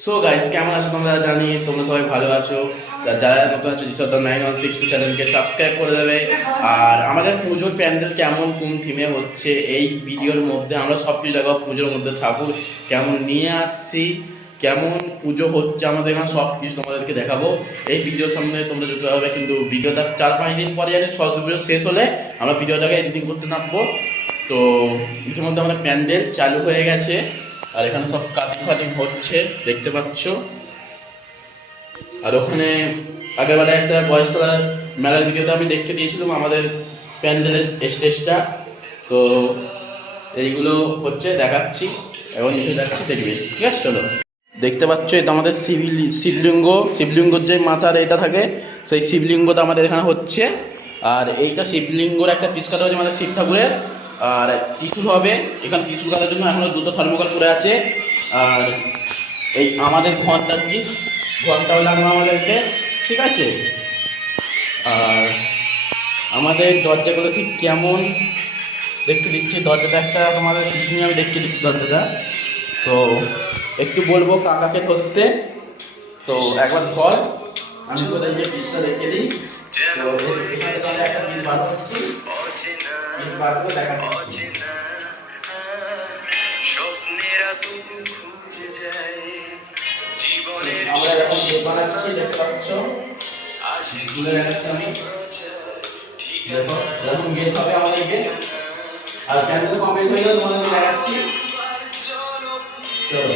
So guys, কেমন আছো তোমরা? জানি তোমরা সবাই ভালো আছো। যারা নতুন আছো জিসদ 916 চ্যানেলকে সাবস্ক্রাইব করে দেবে। আর আমাদের পুজোর প্যান্ডেল কেমন কোন থিমে হচ্ছে এই ভিডিওর মধ্যে আমরা সব কিছু দেখাবো। পুজোর মধ্যে ঠাকুর কেমন নিয়ে আসছি, কেমন পুজো হচ্ছে আমাদের এখানে সব কিছু তোমাদেরকে দেখাবো এই ভিডিওর সামনে। তোমরা যুক্ত হবে, কিন্তু ভিডিওটা 4-5 দিন পরে জানি সরস্বতী পুজো শেষ হলে আমরা ভিডিওটাকে এডিটিং করতে নামবো। তো ইতিমধ্যে আমাদের প্যান্ডেল চালু হয়ে গেছে আর এখানে সব কাটিং ফাটিং হচ্ছে দেখতে পাচ্ছ। আর ওখানে আগেরবারে একটা বয়সতলার মেলার ভিডিওতে আমি দেখতে দিয়েছিলাম আমাদের প্যান্ডেলের স্টেজটা। তো এইগুলো হচ্ছে দেখাচ্ছি, এখন এসে দেখাচ্ছি, দেখবি ঠিক আছে? চলো, দেখতে পাচ্ছ এটা আমাদের শিবলিঙ্গর যে মাথার এটা থাকে সেই শিবলিঙ্গটা আমাদের এখানে হচ্ছে। আর এইটা শিবলিঙ্গর একটা পিস কাটা হচ্ছে আমাদের শিব ঠাকুরের। আর ত্রিশূল হবে, এখানে ত্রিশূল কাটার জন্য এখনো দুটো থার্মোকল পড়ে আছে। আর এই আমাদের ঘন্টার পিস, ঘন্টাও লাগবে আমাদেরকে, ঠিক আছে? আর আমাদের দরজাগুলো ঠিক কেমন দেখতে দিচ্ছি, দরজাটা একটা তোমাদের পিস নিয়ে আমি দেখতে দিচ্ছি দরজাটা। তো একটু বলবো কাকাকে ধরতে, তো একবার ধর, আমি তোদের যে পিসটা দেখে দিই। তো এখানে তাহলে একটা পিস বার করছি, পিস বার করে দেখাচ্ছি। আমরা যখন গেট বানাচ্ছি দেখতে পাচ্ছ, তুলে দেখাচ্ছি আমি। দেখো যখন গেট হবে আমাদের গেট, আর ক্যান্ডেল কমপ্লিট হয়ে গেলে তোমাদেরকে দেখাচ্ছি। চলো,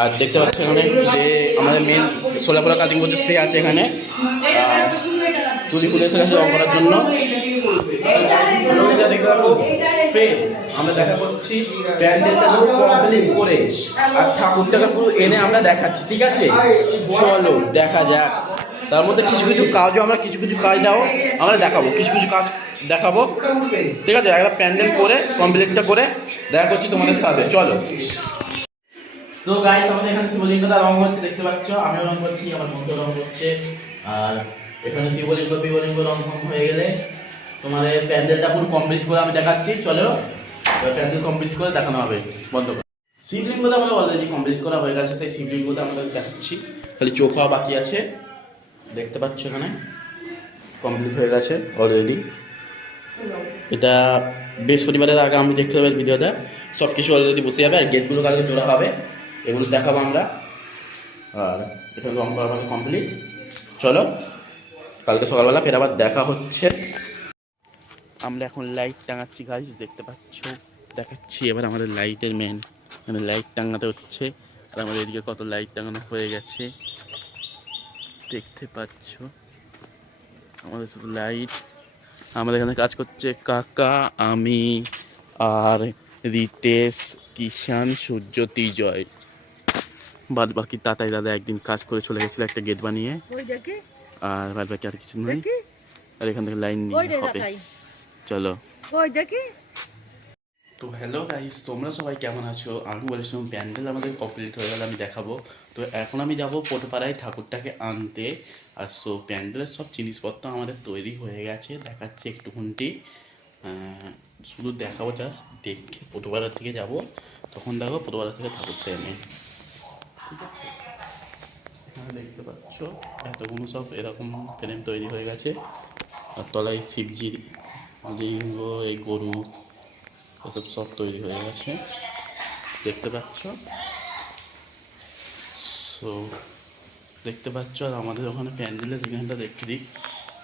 আর দেখতে পাচ্ছ এখানে যে আমাদের মেন সোলাপুরা কাটিং করছে সে আছে এখানে। তুলি ফুলে এসে গেছে রং করার জন্য। আমরা দেখা করছি প্যান্ডেলটা কমপ্লিট করে আর ঠাকুরটাকে পুরো এনে আমরা দেখাচ্ছি, ঠিক আছে? চলো দেখা যাক। তার মধ্যে কিছু কিছু কাজও আমরা কিছু কাজ দাও আমরা দেখাবো, কিছু কাজ দেখাবো, ঠিক আছে? একবার প্যান্ডেল করে কমপ্লিটটা করে দেখা করছি তোমাদের সাথে, চলো। তো গাইস, আমাদের এখানে শিবলিঙ্গটা রং হচ্ছে দেখতে পাচ্ছ, আমিও রং করছি, আমার বন্ধু রং করছে। আর এখানে শিবলিঙ্গ রং হয়ে গেলে তোমাদের প্যান্ডেলটা পুরো কমপ্লিট করে আমি দেখাচ্ছি, চলো। প্যান্ডেল কমপ্লিট করে দেখানো হবে, বন্ধ করে। শিবলিঙ্গটা আমরা অলরেডি কমপ্লিট করা হয়ে গেছে, সেই শিবলিঙ্গটা আমরা দেখাচ্ছি, খালি চোখ হওয়া বাকি আছে। দেখতে পাচ্ছ এখানে কমপ্লিট হয়ে গেছে অলরেডি। এটা বৃহস্পতিবারের আগে আমি দেখতে পাবো ভিডিওটা, সব কিছু অলরেডি বসে যাবে। আর গেটগুলো কালকে জোড়া হবে, এগুলো দেখাবো আমরা। আর এখানে রং করা হবে কমপ্লিট, চলো কালকে সকালবেলা ফের আবার দেখা হচ্ছে। আমরা এখন লাইট টাঙাচ্ছি গাইস, দেখতে পাচ্ছ, দেখাচ্ছি এবার আমাদের লাইটের মেন, মানে লাইট টাঙাতে হচ্ছে। আর আমাদের এদিকে কত লাইট টাঙানো হয়ে গেছে দেখতে পাচ্ছ, আমাদের শুধু লাইট। আমাদের এখানে কাজ করছে কাকা, আমি, আর রিতেশ, কিষান, সূর্য, ত্রিজয়। বাদ বাকি তাতাই দাদা একদিন কাজ করে চলে গেছিল একটা গেট বানিয়ে, আর বাদ বাকি আর কিছু নেই। আর এখান থেকে লাইন নিয়ে হবে, চলো। তো হ্যালো গাইস, তোমরা সবাই কেমন আছো? আমি বলেছিলাম প্যান্ডেল আমাদের কমপ্লিট হয়ে গেলে আমি দেখাবো। তো এখন আমি যাব পোটপাড়ায় ঠাকুরটাকে আনতে। আর সো প্যান্ডেলের সব জিনিসপত্র আমাদের তৈরি হয়ে গেছে, দেখাচ্ছি একটুখানি। শুধু দেখাবো, জাস্ট দেখে পোটপাড়া থেকে যাব, তখন দেখো পোটপাড়া থেকে ঠাকুরটা এনে, ঠিক আছে? এখানে দেখতে পাচ্ছ এতগুলো সব এরকম ফ্রেম তৈরি হয়ে গেছে। আর তলায় শিবজির লিঙ্গ, এই গরু, ওসব সব তৈরি হয়ে গেছে দেখতে পাচ্ছ। সো দেখতে পাচ্ছ, আর আমাদের ওখানে প্যান্ডেলের এখানটা দেখতে দিই,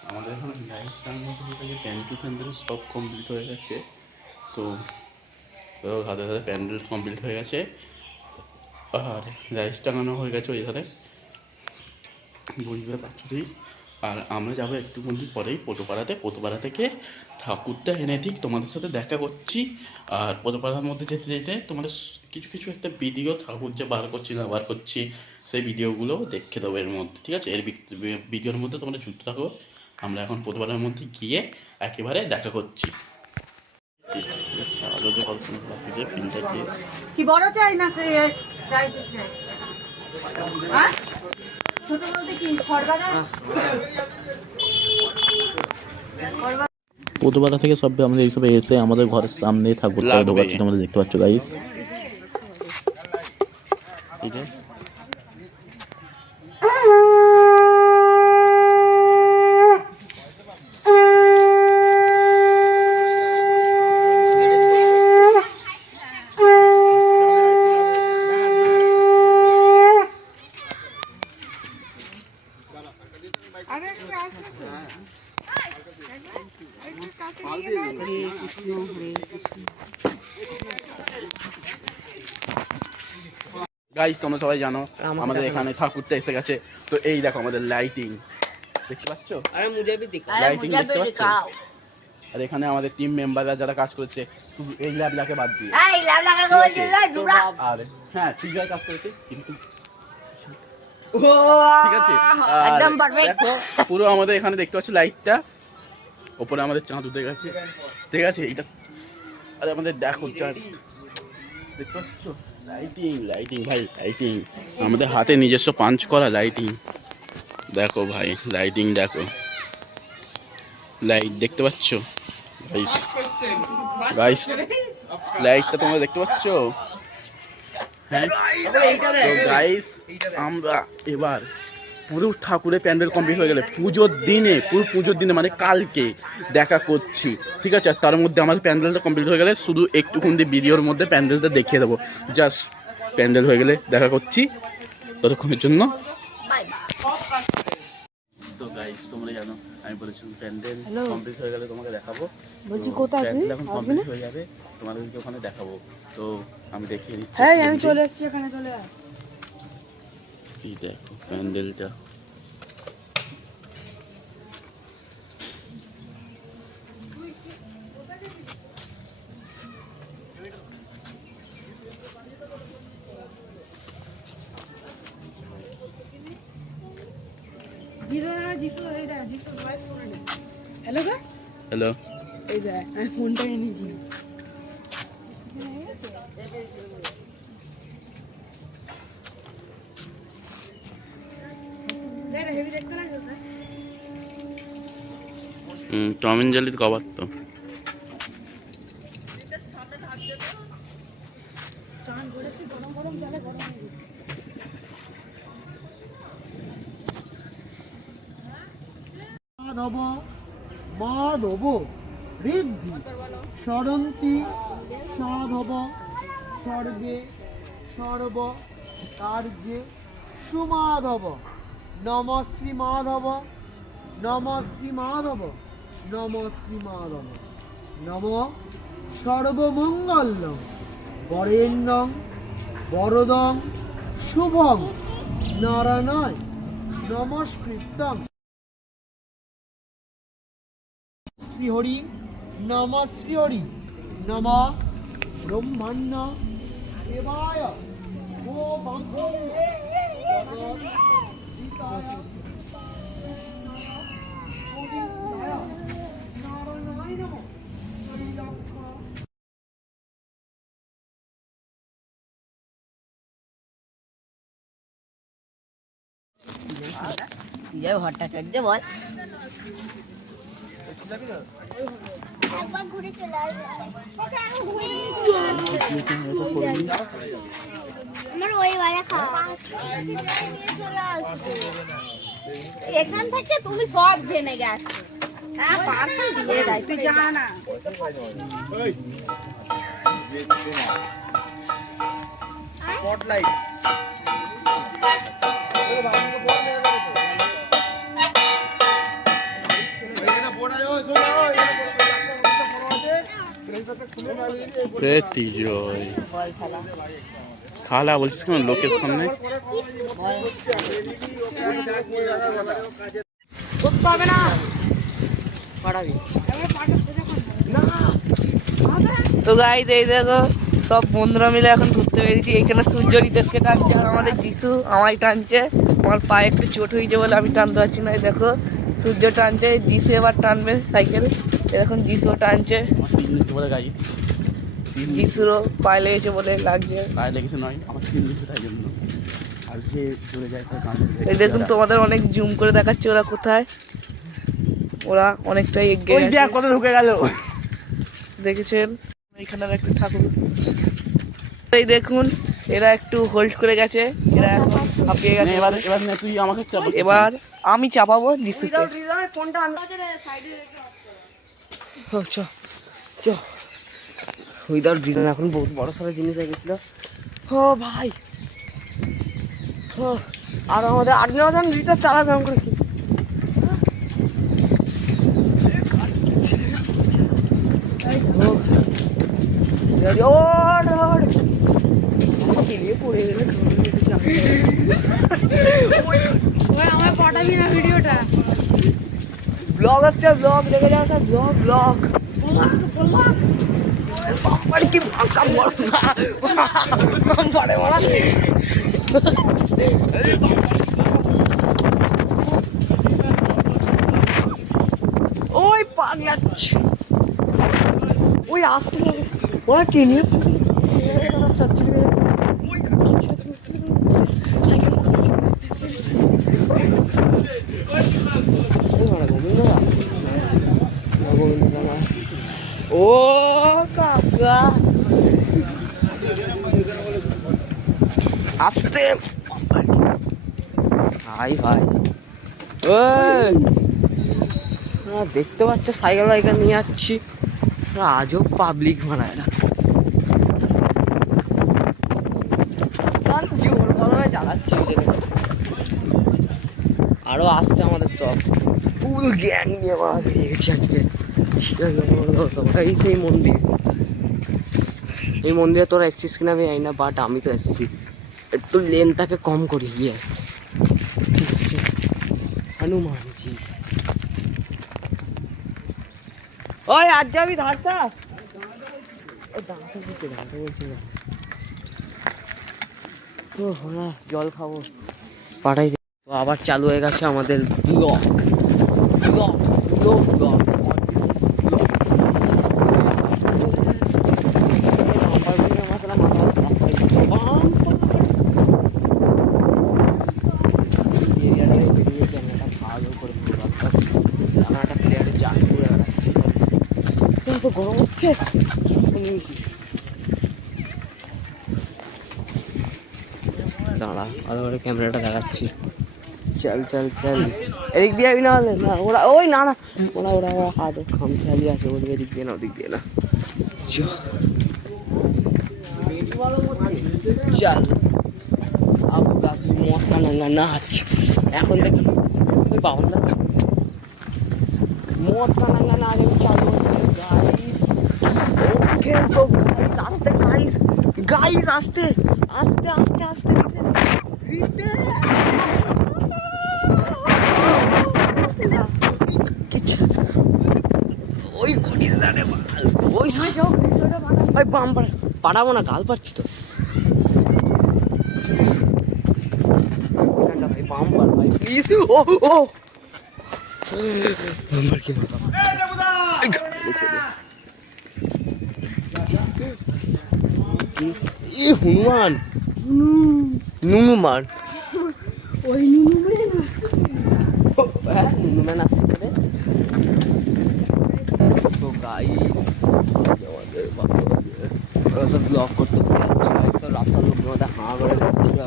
আমাদের এখানে লাইট টাঙানো থেকে প্যান্ডেল সব কমপ্লিট হয়ে গেছে। তো হাতে হাতে প্যান্ডেল কমপ্লিট হয়ে গেছে, আর লাইট টাঙানো হয়ে গেছে ওই ধারে, বুঝতে পারছো তুই। আর আমরা যাবো একটুখানি পরেই পোতোপাড়া থেকে ঠাকুরটা এনে ঠিক তোমাদের সাথে দেখা করছি। আর পোতোপাড়ার মধ্যে যেতে যেতে তোমাদের কিছু একটা ভিডিও ঠাকুর যে বার করছি সেই ভিডিওগুলো দেখে দেবো এর মধ্যে, ঠিক আছে? এর ভিডিওর মধ্যে তোমরা যুক্ত থাকো। আমরা এখন পোতোপাড়ার মধ্যে গিয়ে একেবারে দেখা করছি। কি বড় চাই না রাইসের চাই? হ্যাঁ, ছোট বলতে কি খড়বাদা? প্রতিবেলা থেকে সব আমাদের এইসবে এসে আমাদের ঘরের সামনেই ঠাকুরটা লাগবে। ঢোকাচ্ছে, তোমরা দেখতে পাচ্ছ গাইস। এটা আরে একটু আসো তো। একটু কাছে নিয়ে যাও। হরে কৃষ্ণ হরে কৃষ্ণ। গাইস তোমরা সবাই জানো আমাদের এখানে ঠাকুরটা এসে গেছে। তো এই দেখো আমাদের লাইটিং দেখতে পাচ্ছ, লাইটিং দেখতে পাচ্ছ। আর এখানে আমাদের টিম মেম্বাররা যারা কাজ করেছে শুধু এই ল্যাবলাকে বাদ দিয়ে, আর হ্যাঁ ঠিক কাজ করেছে কিন্তু ঠিক আছে। আর দেখো পুরো আমাদের এখানে দেখতে পাচ্ছ লাইটটা, ওপরে আমাদের চাঁদ উঠে গেছে, ঠিক আছে। এটা আরে আমাদের দেখো জাস্ট দেখতে পাচ্ছ লাইটিং, লাইটিং ভাই লাইটিং, আমাদের হাতে নিজস্ব পাঞ্চ করা লাইটিং। দেখো ভাই লাইটিং, দেখো লাইট দেখতে পাচ্ছ গাইস, গাইস লাইটটা তোমরা দেখতে পাচ্ছ, হ্যাঁ। তো গাইস আমরা এবার পুরো ঠাকুরের প্যান্ডেল কমপ্লিট হয়ে গেলে পুজোর দিনে, পুরো পুজোর দিনে মানে কালকে দেখা করছি, ঠিক আছে। আর তার মধ্যে আমাদের প্যান্ডেলটা কমপ্লিট হয়ে গেলে শুধু একটুক্ষণ দিয়ে ভিডিওর মধ্যে প্যান্ডেলটা দেখিয়ে দেবো, জাস্ট প্যান্ডেল হয়ে গেলে দেখা করছি, ততক্ষণের জন্য তো গাইস তোমরা জানো আমি বলেছিলাম প্যান্ডেল কমপ্লিট হয়ে গেলে তোমাকে দেখাবো। বলছি কোথায় প্যান্ডেল এখন কমপ্লিট হয়ে যাবে, তোমাদেরকে ওখানে দেখাবো। তো আমি দেখিয়ে দিচ্ছি। হ্যাঁ আমি চলে এসেছি, এখানে চলে আয়। এই দেখো প্যান্ডেলটা, হ্যালো স্যার, হ্যালো এই দেখ আমি ফোনটা এনেছি। হেভি দেখতে লাগে স্যার। টম এন্ড জেরির কভার তো চান করেছি গরম গরম জলে গরম হয়ে গেছে। মাধব মাধব ঋদ্ধি সরন্তি সাধব সর্বে সর্ব কার্যে সুমাধব নম শ্রী মাধব নম শ্রী মাধব নম শ্রী মাধব নম সর্বমঙ্গলং বরেণ্যং বরদং শুভং নারায়ণায় নমস্কৃত্যং শ্রীহরি নম শ্রীহরি নম ব্রহ্মণ্য দেবায় ও ঘরটা চলছে বল। একবার ঘুরে চলে আসবে। আমার ওই বারে খাওয়া এখান থেকে তুমি সব জেনে গেছো। হ্যাঁ পার্সেল দিয়ে দেয়, তুই জানা না। স্পটলাইট খালা বলছিস কেন লোকের সামনে? করতে হবে না। তো গাইস এই দেখো সব বন্ধুরা মিলে এখন ঘুরতে বেরিয়েছি। এখানে সূর্যরিদেরকে টানছে আর আমাদের যিশু আমায় টানছে। আমার পায়ে একটু চোট হয়েছে বলে আমি টানতে পারছি না। এই দেখো সূর্য টানছে, যিশু এবার টানবে সাইকেল। এখন যিশুও টানছে, যিশুরও পায়ে লেগেছে বলে লাগছে। পায়ে লেগেছে নয়, আমার তিন দিচ্ছে তাই জন্য। আর যে চলে যায় এই দেখুন তোমাদের অনেক জুম করে দেখাচ্ছে ওরা কোথায়। ওরা অনেকটাই এগিয়ে ওই গেছে। দেখ কত ঢুকে গেল। দেখেছেন এখানে একটু ঠাকুর, এই দেখুন এরা একটু হোল্ড করে গেছে, এরা এখন হাঁপিয়ে গেছে। এবার এবার নে, তুই আমাকে চাপা। এবার আমি চাপাবো যিশুকে। উইদাউট রিজন এখন বহুত বড় সড়ো জিনিস হয়ে গেছিল। ও ভাই, আর আমাদের 8-9 লিটার চালাতাম করে কি আমার পটাবি না ভিডিওটা। ব্লগ হচ্ছে, ব্লগ দেখে যাও স্যার, ব্লগ ব্লগ বাবার কি ভাষা বর্ষা পরে মারা। ওই পাগলা ওই আসতে ওরা কে নিয়ে ও কাকা আসতে ভাই ভাই দেখতে পাচ্ছ সাইকেল বাইকেল নিয়ে যাচ্ছি, আজও পাবলিক মানায় না। জোর কদমে চালাচ্ছি আরো আসছে আমাদের সব ফুল গ্যাং নিয়ে মারা বেরিয়ে গেছি আজকে। সবাই সেই মন্দির, এই মন্দিরে তোরা এসছিস কিনা আমি জানি না, বাট আমি তো এসছি। একটু লেনটাকে কম করি। ইয়েস ঠিক আছে, হনুমানজি। ওই আজ যাবি ধারসা? দাঁড়াতে বলছে না। ও না, জল খাবো পাঠাই। তো আবার চালু হয়ে গেছে আমাদের ব্লগ ব্লগ ব্লগ ব্লগ। গরম হচ্ছে, দাঁড়া আলাদা ক্যামেরাটা দেখাচ্ছি। চল চল চল, এদিক দিয়ে না হলে না, ওরা ওই না না ওরা ওরা ওরা হাত খাম খেয়ালি আছে, বলবে এদিক দিয়ে না ওদিক দিয়ে না। চল আবু গাছ মস্তা নাঙ্গা নাচ এখন দেখি ওই বাবন না মস্তা নাঙ্গা নাচ আমি চালু আস্তে গাইস গাইস আস্তে আস্তে আস্তে আস্তে ওই করিস না রে ওই ভাই বাম পাড়াবো না, গাল পাচ্ছি তো। ভাই বাম পাড় ভাই প্লিজ। ও ও বাম্পার কি হনুমান নুনুমান ওই নুনুমেন হ্যাঁ নুনুমান আসছে রে। সো গাইস ওরা সব ব্লগ করতে যাচ্ছে, সব রাস্তার লোক মধ্যে হাঁ করে যাচ্ছিল,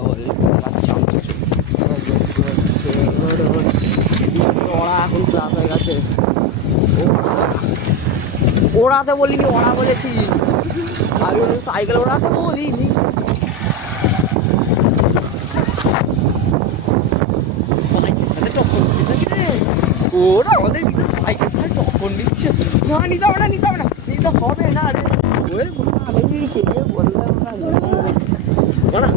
ওরা এখন ক্লাস হয়ে গেছে। ওড়াতে বলিনি, ওরা বলেছি আগে সাইকেল ওড়াতে বলিনি। বাইকের সাথে টক্কর দিচ্ছে কি রে, ওরা আমাদের বাইকের সাথে টক্কর দিচ্ছে। না নিতে হবে না, নিতে হবে না, নিতে হবে না রে। ওই আমি কে বললাম না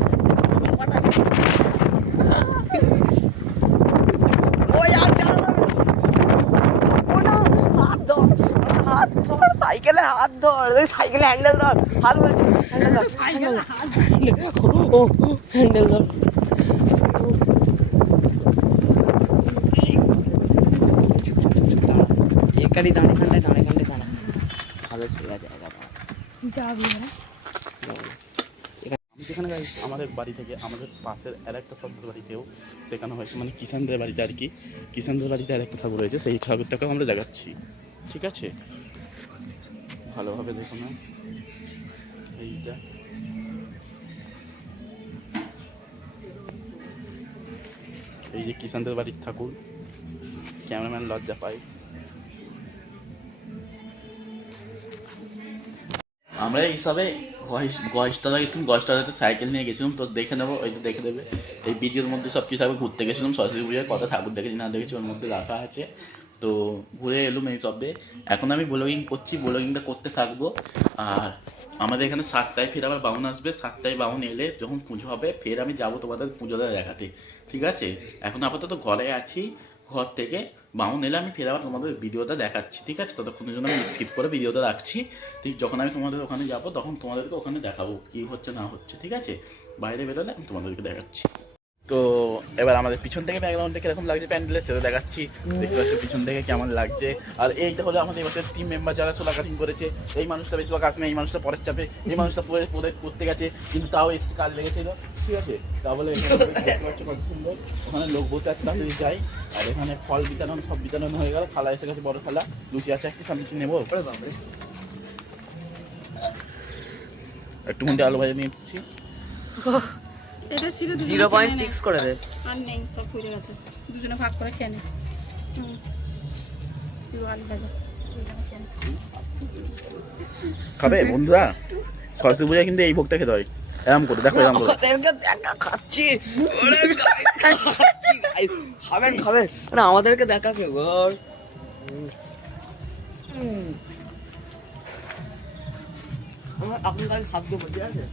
ওই আর চালা ও না, হাত ধর হাত ধর, সাইকেলে হাত ধর, ওই সাইকেলে হ্যান্ডেল ধর, হাত বলছি হ্যান্ডেল ধর, ও হ্যান্ডেল ধর। এখানে দাঁড়ায় দাঁড়া ভালো ছিল জায়গা। যেখানে guys আমাদের বাড়ি থেকে আমাদের পাশের আর একটা সর্দার বাড়িতেও সেখানে হয়েছে, মানে কিষানদের বাড়িতে আর কি, কিষানদের বাড়িতে আর একটা ঠাকুর রয়েছে, সেই ঠাকুরটাকেও আমরা দেখাচ্ছি, ঠিক আছে? ভালোভাবে দেখো না এইটা, এই যে কিষানদের বাড়ির ঠাকুর, ক্যামেরাম্যান লজ্জা পায়। আমরা এইসবে গয়েশতলা গেছিলাম, গয়েশতলাতে সাইকেল নিয়ে গেছিলাম, তো দেখে নেবো, ওই তো দেখে দেবে এই ভিডিওর মধ্যে সব কিছু থাকবে। ঘুরতে গেছিলাম সরস্বতী পুজোয়, কত ঠাকুর দেখেছি না দেখেছি ওর মধ্যে রাখা আছে, তো ঘুরে এলুম এই সবে। এখন আমি ব্লগিং করছি, ব্লগিংটা করতে থাকবো। আর আমাদের এখানে 7টায় ফের আবার বাউন আসবে, 7টায় বাউন এলে যখন পুজো হবে ফের আমি যাবো তোমাদের পুজোটা দেখাতে, ঠিক আছে? এখন আপাতত ঘরে আছি, ঘর থেকে বাউন এলে আমি ফের আবার তোমাদের ভিডিওটা দেখাচ্ছি, ঠিক আছে? ততক্ষণের জন্য আমি স্কিপ করে ভিডিওটা রাখছি, ঠিক যখন আমি তোমাদের ওখানে যাবো তখন তোমাদেরকে ওখানে দেখাবো কী হচ্ছে না হচ্ছে, ঠিক আছে? বাইরে বেরোলে আমি তোমাদেরকে দেখাচ্ছি। তো এবার আমাদের পিছন থেকে ব্যাকগ্রাউন্ডে কিরকম লাগছে প্যান্ডেলে সেটা দেখাচ্ছি, দেখতে পাচ্ছি পিছন থেকে কেমন লাগছে। আর এইটা হলো আমাদের এবার টিম মেম্বার যারা সোলা কাটিং করেছে। এই মানুষটা বেশিরভাগ আসে না, এই মানুষটা পরের চাপে, এই মানুষটা পড়তে গেছে কিন্তু তাও এসে কাজ লেগেছিল, ঠিক আছে? তাহলে দেখতে পাচ্ছ কত সুন্দর, ওখানে লোক বসে আছে, তাহলে যাই। আর এখানে ফল বিতরণ সব বিতরণ হয়ে গেল, থালা এসে গেছে, বড় থালা, লুচি আছে একটু, সামনে নেবো, একটু মধ্যে আলু ভাজা নিচ্ছি। এটা ছিল 0.6 করে দে। আর নেই, সব পড়ে গেছে, দুজনে ভাগ করে খেয়ে নে। আলু ভাজা খাবে বন্ধুরা? সরস্বতী পূজায় কিন্তু এই ভোগটা খেতে হয়, এরম করে দেখো, এরম করে খাচ্ছি, খাবেন খাবেন, মানে আমাদেরকে দেখা কে ঘর। আমার এখনকার খাদ্য বুঝে আছে।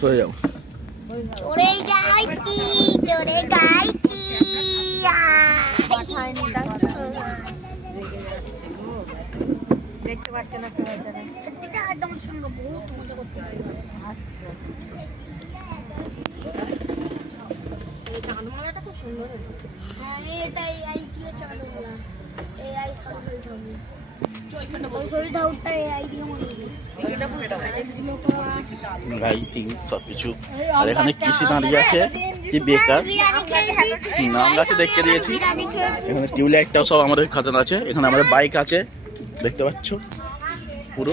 সরে যাও। চড়ে গাইছি, চড়ে গাইছি। দেখতে পাচ্ছে না সবাই জানে। সত্যিটা একদম সঙ্গে বহুত মজা করতে পারি। আচ্ছা, এই চাঁদমালাটা খুব সুন্দর হয়েছে। হ্যাঁ, এটাই আইডিয়া চালু হলো। এআই সলভ হবে। ওই সলভ আউটটা এআই দিয়ে মনে হবে। এটা পুরো এটা লাইটিং সব কিছু। আর এখানে কৃষি দাঁড়িয়ে আছে, কি বেকার নাম গাছে দেখতে দিয়েছি। এখানে টিউবলাইটটাও সব আমাদের খাতানো আছে, এখানে আমাদের বাইক আছে দেখতে পাচ্ছ পুরো।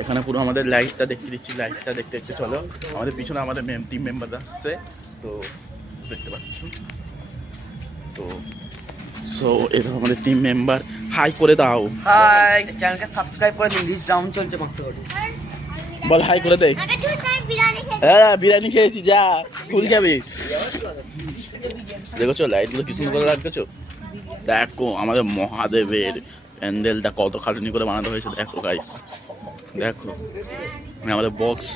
এখানে পুরো আমাদের লাইটটা দেখতে দিচ্ছি, লাইটটা দেখতে দেখতে চলো। আমাদের পিছনে আমাদের টিম মেম্বার আসছে, তো দেখতে পাচ্ছ। তো সো এটা আমাদের টিম মেম্বার, হাই করে দাও। হাই, চ্যানেলকে সাবস্ক্রাইব করে দিন, রিচ ডাউন চলছে 500 কোটি। বল হাই করে দে। হ্যাঁ বিরিয়ানি খেয়েছি, যা ফুল খাবি। দেখেছো লাইটগুলো কি সুন্দর করে লাগতেছো? দেখো আমাদের মহাদেবের প্যান্ডেলটা কত খাটুনি করে বানাতে হয়েছে, দেখো গাইস, দেখো আমাদের বক্স,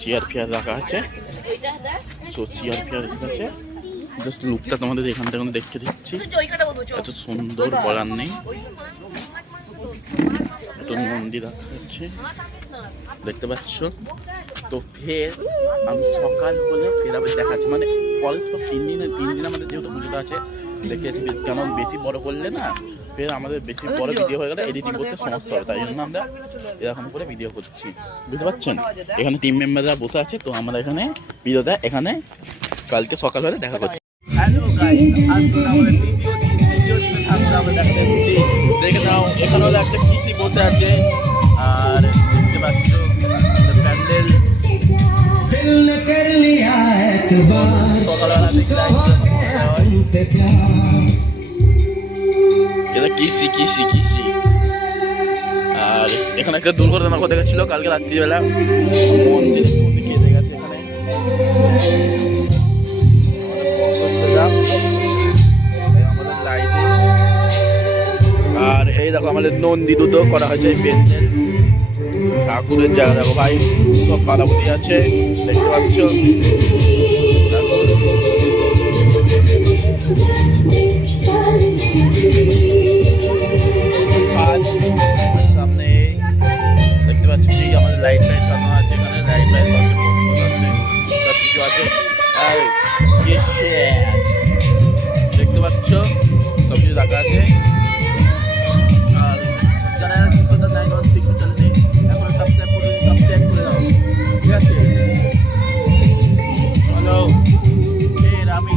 চেয়ার ফেয়ার রাখা আছে, সো চেয়ার ফেয়ার আছে। জাস্ট লুকটা তোমাদের এখান থেকে দেখতে দিচ্ছি, এত সুন্দর বলার নেই। একটা মন্দির আছে দেখতে পাচ্ছ। তো ফের আমি সকাল হলে ফের আবার দেখাচ্ছি, মানে কলেজ পর 3 দিন আমাদের যেহেতু পুজোটা আছে, দেখেছি কেমন বেশি বড় করলে না ফের আমাদের বেশি বড় ভিডিও হয়ে গেলে এডিটিং করতে সমস্যা হবে, তাই জন্য আমরা এরকম করে ভিডিও করছি, বুঝতে পারছেন? এখানে টিম মেম্বাররা বসে আছে, তো আমরা এখানে ভিডিওটা এখানে কালকে সকাল হলে দেখা করছি। হ্যালো গাইস, আজকে আমাদের ভিডিও ঠাকুর আমরা দেখতে এসেছি, দেখে নাও। এখানে হলো একটা পিসি বসে আছে, আর দেখতে পাচ্ছ প্যান্ডেল সকালবেলা দেখে এটা কিসি। আর আর এখানে একটা দুর্ঘটনা ঘটে গেছিল কালকে রাত্রিবেলা, মন্দির কেটে গেছে এখানে। আমাদের লাইটিং আর এই দেখো আমাদের নন্দী দুটো করা হয়েছে প্যান্ডেল। ঠাকুরের জায়গা দেখো ভাই, সব কালাবতী আছে দেখতে পাচ্ছ। সামনে দেখতে পাচ্ছি ঠিক আমাদের লাইট টানানো আছে, এখানে লাইট সব কিছু আছে। আর দেখতে পাচ্ছ সব কিছু রাখা আছে। আর যারা 916 চ্যানেলে এখন সাবস্ক্রাইব করে দাও, ঠিক আছে? চলো ফের আমি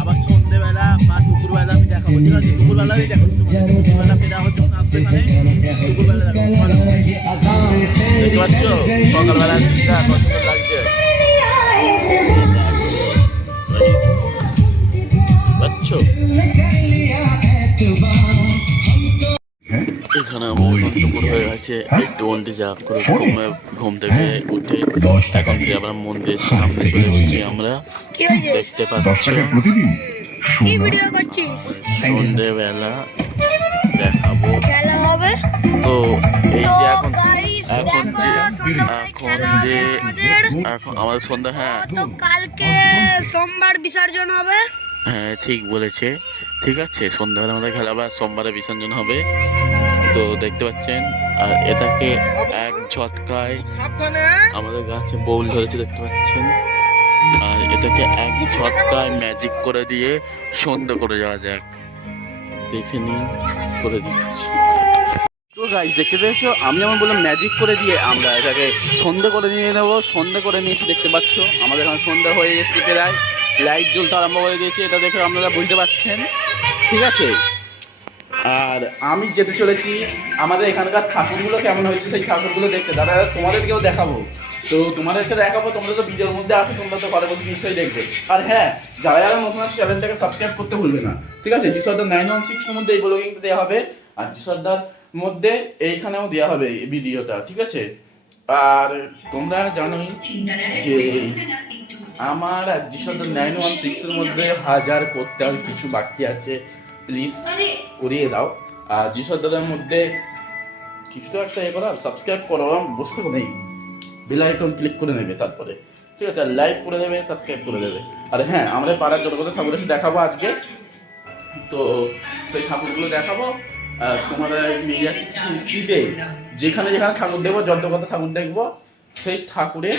আবার সন্ধ্যেবেলা বা দুপুরবেলা আমি দেখাবো, ঠিক আছে? দুপুরবেলাতেই দেখাবো, দুপুরবেলা ফেরা হচ্ছে আসতে এখানে, দুপুরবেলা দেখাবো। চলো দেখতে পাচ্ছ সকালবেলা কত সুন্দর লাগছে পাচ্ছ। এখানে আমার দুপুর হয়ে গেছে, একটু মন্দির যা করে ঘুম থেকে উঠে এখন থেকে আমরা মন্দিরের সামনে চলে এসেছি। আমরা কি হয়েছে? দেখতে পাচ্ছ কি ভিডিও করছিস? সন্ধ্যেবেলা দেখাবো। খেলা হবে তো এই যে এখন guys, এখন দেখো, যে সন্ধ্যাবেলায় এখন খেলা যে হবে আমাদের। এখন আমাদের সন্ধ্যা, হ্যাঁ তো কালকে সোমবার বিসর্জন হবে। হ্যাঁ ঠিক বলেছে, ঠিক আছে? সন্ধ্যাবেলা আমাদের খেলা বা সোমবারে বিসর্জন হবে। তো দেখতে পাচ্ছেন আর এটাকে এক ঝটকায় আমাদের গাছে বউল ধরেছে দেখতে পাচ্ছেন। আর এটাকে এক ঝটকায় ম্যাজিক করে দিয়ে সন্ধ্যা করে যাওয়া যাক, দেখে নিন করে দিচ্ছি। তো গাইস দেখতে পেয়েছো, আমি যেমন বললাম ম্যাজিক করে দিয়ে আমরা এটাকে সন্ধ্যে করে নিয়ে নেবো। সন্ধ্যে করে নিয়েছি দেখতে পাচ্ছ, আমাদের এখন সন্ধ্যা হয়ে গেছে প্রায়, লাইট জ্বলতে আরম্ভ করে দিয়েছে, এটা দেখে আপনারা বুঝতে পারছেন, ঠিক আছে? আর আমি যেতে চলেছি আমাদের এখানকার ঠাকুরগুলো কেমন হয়েছে সেই ঠাকুরগুলো দেখতে, দাদা তোমাদেরকেও দেখাবো। তো তোমাদেরকে দেখাবো, তোমরা তো ভিডিওর মধ্যে আসো, তোমরা তো ঘরে বসে নিশ্চয়ই দেখবে। আর হ্যাঁ, যারা যারা নতুন আছে চ্যানেলটাকে সাবস্ক্রাইব করতে ভুলবে না, ঠিক আছে? জিসর্দার 916 এর মধ্যে এই ব্লগিংটা দেওয়া হবে, আর জিসর্দার মধ্যে এইখানেও দেওয়া হবে এই ভিডিওটা, ঠিক আছে? আর তোমরা জানোই যে আমার আর জিসর্দার 916 এর মধ্যে হাজার করতে আর কিছু বাকি আছে, প্লিজ করিয়ে দাও। আর জিসর্দারের মধ্যে কিছু তো একটা করো, সাবস্ক্রাইব করো, বসতে নেই, বেল আইকন ক্লিক করে নেবে, তারপরে ঠিক আছে? লাইক করে দেবে, সাবস্ক্রাইব করে দেবে। আর হ্যাঁ, আমরা পাড়ার জনগণ ঠাকুর এসে দেখাবো আজকে, তো সেই ঠাকুরগুলো দেখাবো। তোমরা নিয়ে যাচ্ছি শীতে, যেখানে যেখানে ঠাকুর দেখবো, যত কত ঠাকুর দেখবো, সেই ঠাকুরের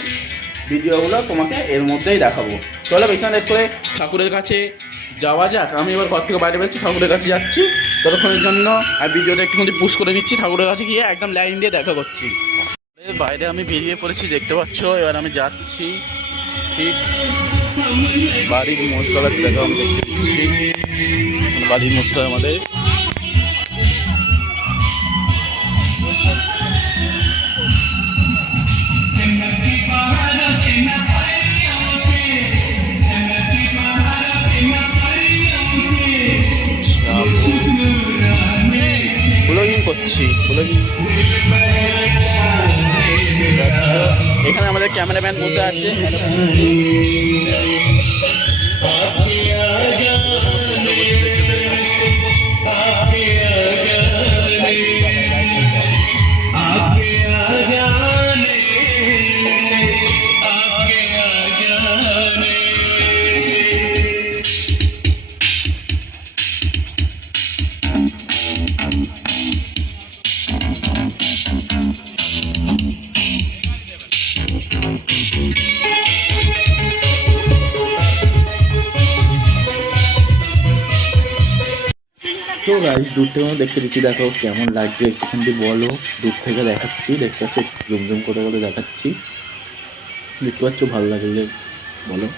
ভিডিওগুলো তোমাকে এর মধ্যেই দেখাবো। চলো বেশি না করে ঠাকুরের কাছে যাওয়া যাক। আমি এবার ঘর থেকে বাইরে বেরোচ্ছি, ঠাকুরের কাছে যাচ্ছি ততক্ষণের জন্য, আর ভিডিওটা একটুখানি পুশ করে নিচ্ছি, ঠাকুরের কাছে গিয়ে একদম লাইন দিয়ে দেখা করছি। বাইরে আমি বেরিয়ে পড়েছি দেখতে পাচ্ছ, এবার আমি যাচ্ছি ঠিক বাড়ির মোড়তলার জায়গা আমি দেখতে দিচ্ছি, বাড়ির মোড়টা আমাদের। ব্লগিং করছি, ব্লগিং। এখানে আমাদের ক্যামেরাম্যান বসে আছে, তো গাইস দূর থেকে আমরা দেখতে দিচ্ছি, দেখো কেমন লাগছে একটুখানি বলো। দূর থেকে দেখাচ্ছি, দেখতে পাচ্ছি জুম জুম করে করে দেখাচ্ছি, দেখতে পাচ্ছ, ভালো লাগলে বলো।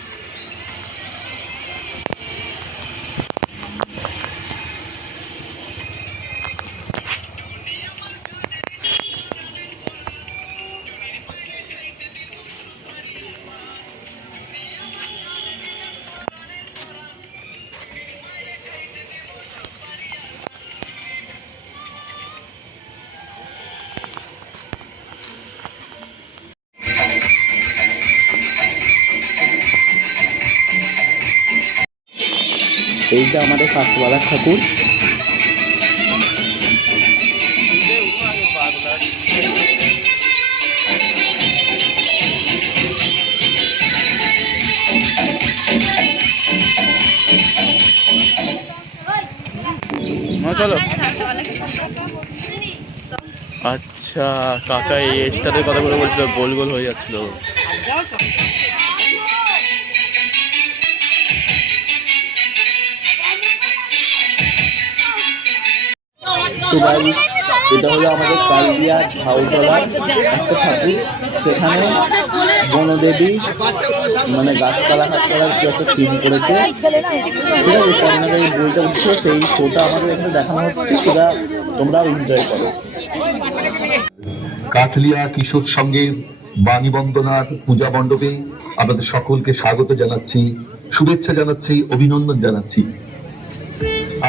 এইটা আমাদের কাঠবালার ঠাকুর। চলো। আচ্ছা কাকা এই এজটাতে কথা বলে বলছিল গোল গোল হয়ে যাচ্ছিল। তো গাইস এটা হলো আমাদের কালদিয়া ঝাউতলার একটা ঠাকুর। সেখানে বনদেবী মানে গাছপালা গাছপালার যে একটা থিম করেছে, ঠিক আছে, কর্ণাকে এই বইটা উঠছে, সেই শোটা আমাদের এখানে দেখানো হচ্ছে, সেটা তোমরা এনজয় করো। কাঠলিয়া কিশোর সঙ্গের বাণী বন্দনার পূজা মণ্ডপে আপনাদের সকলকে স্বাগত জানাচ্ছি, শুভেচ্ছা জানাচ্ছি, অভিনন্দন জানাচ্ছি।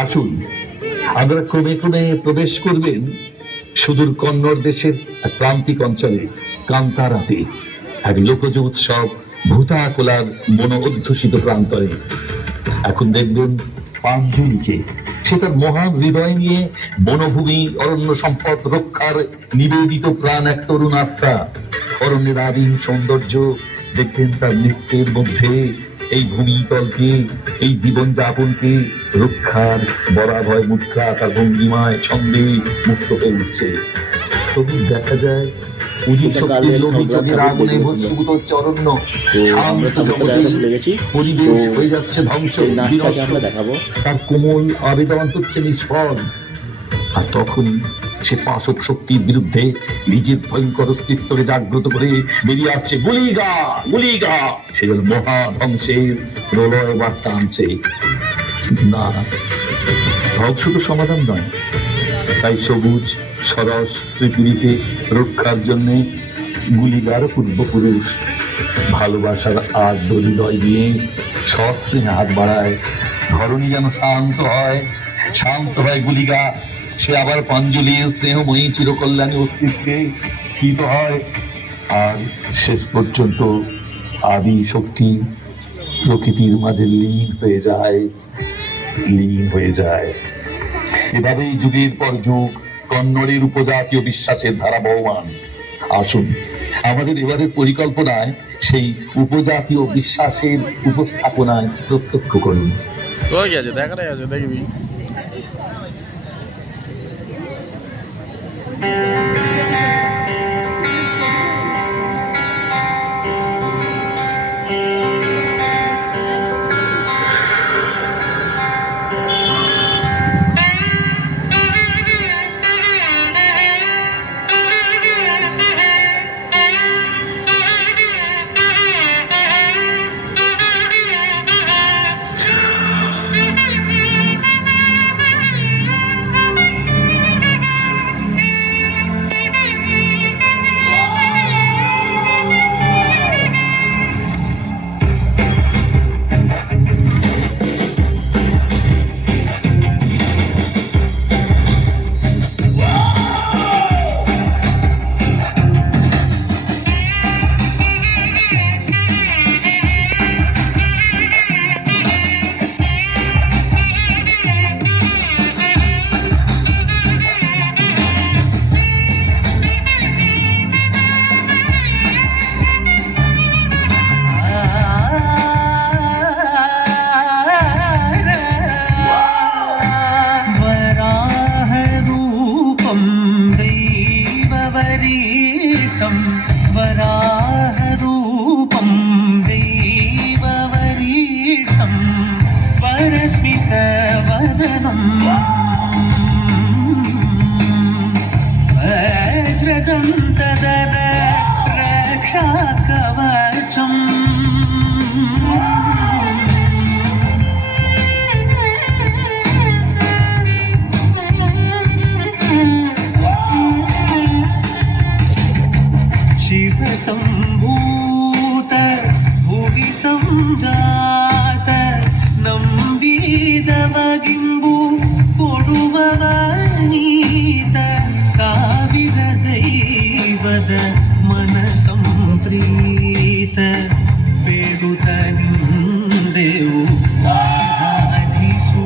আসুন আমরা ক্রমে ক্রমে প্রবেশ করবেন সুদূর কন্নড় দেশের এক প্রান্তিক অঞ্চলে কান্তারাতে, এক লোকজ উৎসব ভূতাকোলার মন অধ্যুষিত প্রান্তরে। এখন দেখবেন পাঞ্জুলিকে, সে তার মহান হৃদয় নিয়ে বনভূমি অরণ্য সম্পদ রক্ষার নিবেদিত প্রাণ এক তরুণ আত্মা। অরণ্যের আদিম সৌন্দর্য দেখবেন তার নৃত্যের মধ্যে এই ভূমিতলকে, এই জীবন যাপনকে রক্ষার বরাভয় মুদ্রা তার ভঙ্গিমায় ছন্দে মুক্ত হয়ে উঠছে। তবু দেখা যায় আগুনে ভস্মীভূত হচ্ছে অরণ্য, পরিবেশ হয়ে যাচ্ছে ধ্বংস, দেখাবো তার কোমল আবেদন হচ্ছে নিষ্ফল। আর তখনই সে পাশব শক্তির বিরুদ্ধে নিজের ভয়ঙ্কর অস্তিত্বকে জাগ্রত করে বেরিয়ে আসছে গুলিগা গুলিগা। সে যেন মহা ধ্বংসের প্রলয় বার্তা আনছে। না, ধ্বংস তো সমাধান নয়। তাই সবুজ সরস পৃথিবীকে রক্ষার জন্য গুলিগার পূর্বপুরুষ ভালোবাসার আর্দ্র হৃদয় দিয়ে সস্নেহে হাত বাড়ায়। ধরণী যেন শান্ত হয়, শান্ত হয় গুলিগা। সে আবার পাঞ্জলির স্নেহময়ী চিরকল্যাণী অস্তিত্বে স্থিত হয়। আর শেষ পর্যন্ত আদি শক্তি প্রকৃতির মাঝে লীন হয়ে যায়, লীন হয়ে যায়। এভাবেই যুগের পর যুগ কন্নড়ের উপজাতীয় বিশ্বাসের ধারা বহমান। আসুন আমাদের এবারের পরিকল্পনায় সেই উপজাতীয় বিশ্বাসের উপস্থাপনায় প্রত্যক্ষ করুন। দেখাটাই আছে, দেখবি। वराहरूपं देववरीशं वरस्मितवदनं वज्रदन्तधर रक्षाकवचम् शिवसम्भूत भुवि संजात नम्बीदवगिम्बु कोडुववनीत ಸಾವಿರ ದೈವದ ಮನಸಂಪ್ರೀತ ಬೇಡುತ್ತ ನಿಂದೆವು ಆರಾಧಿಸು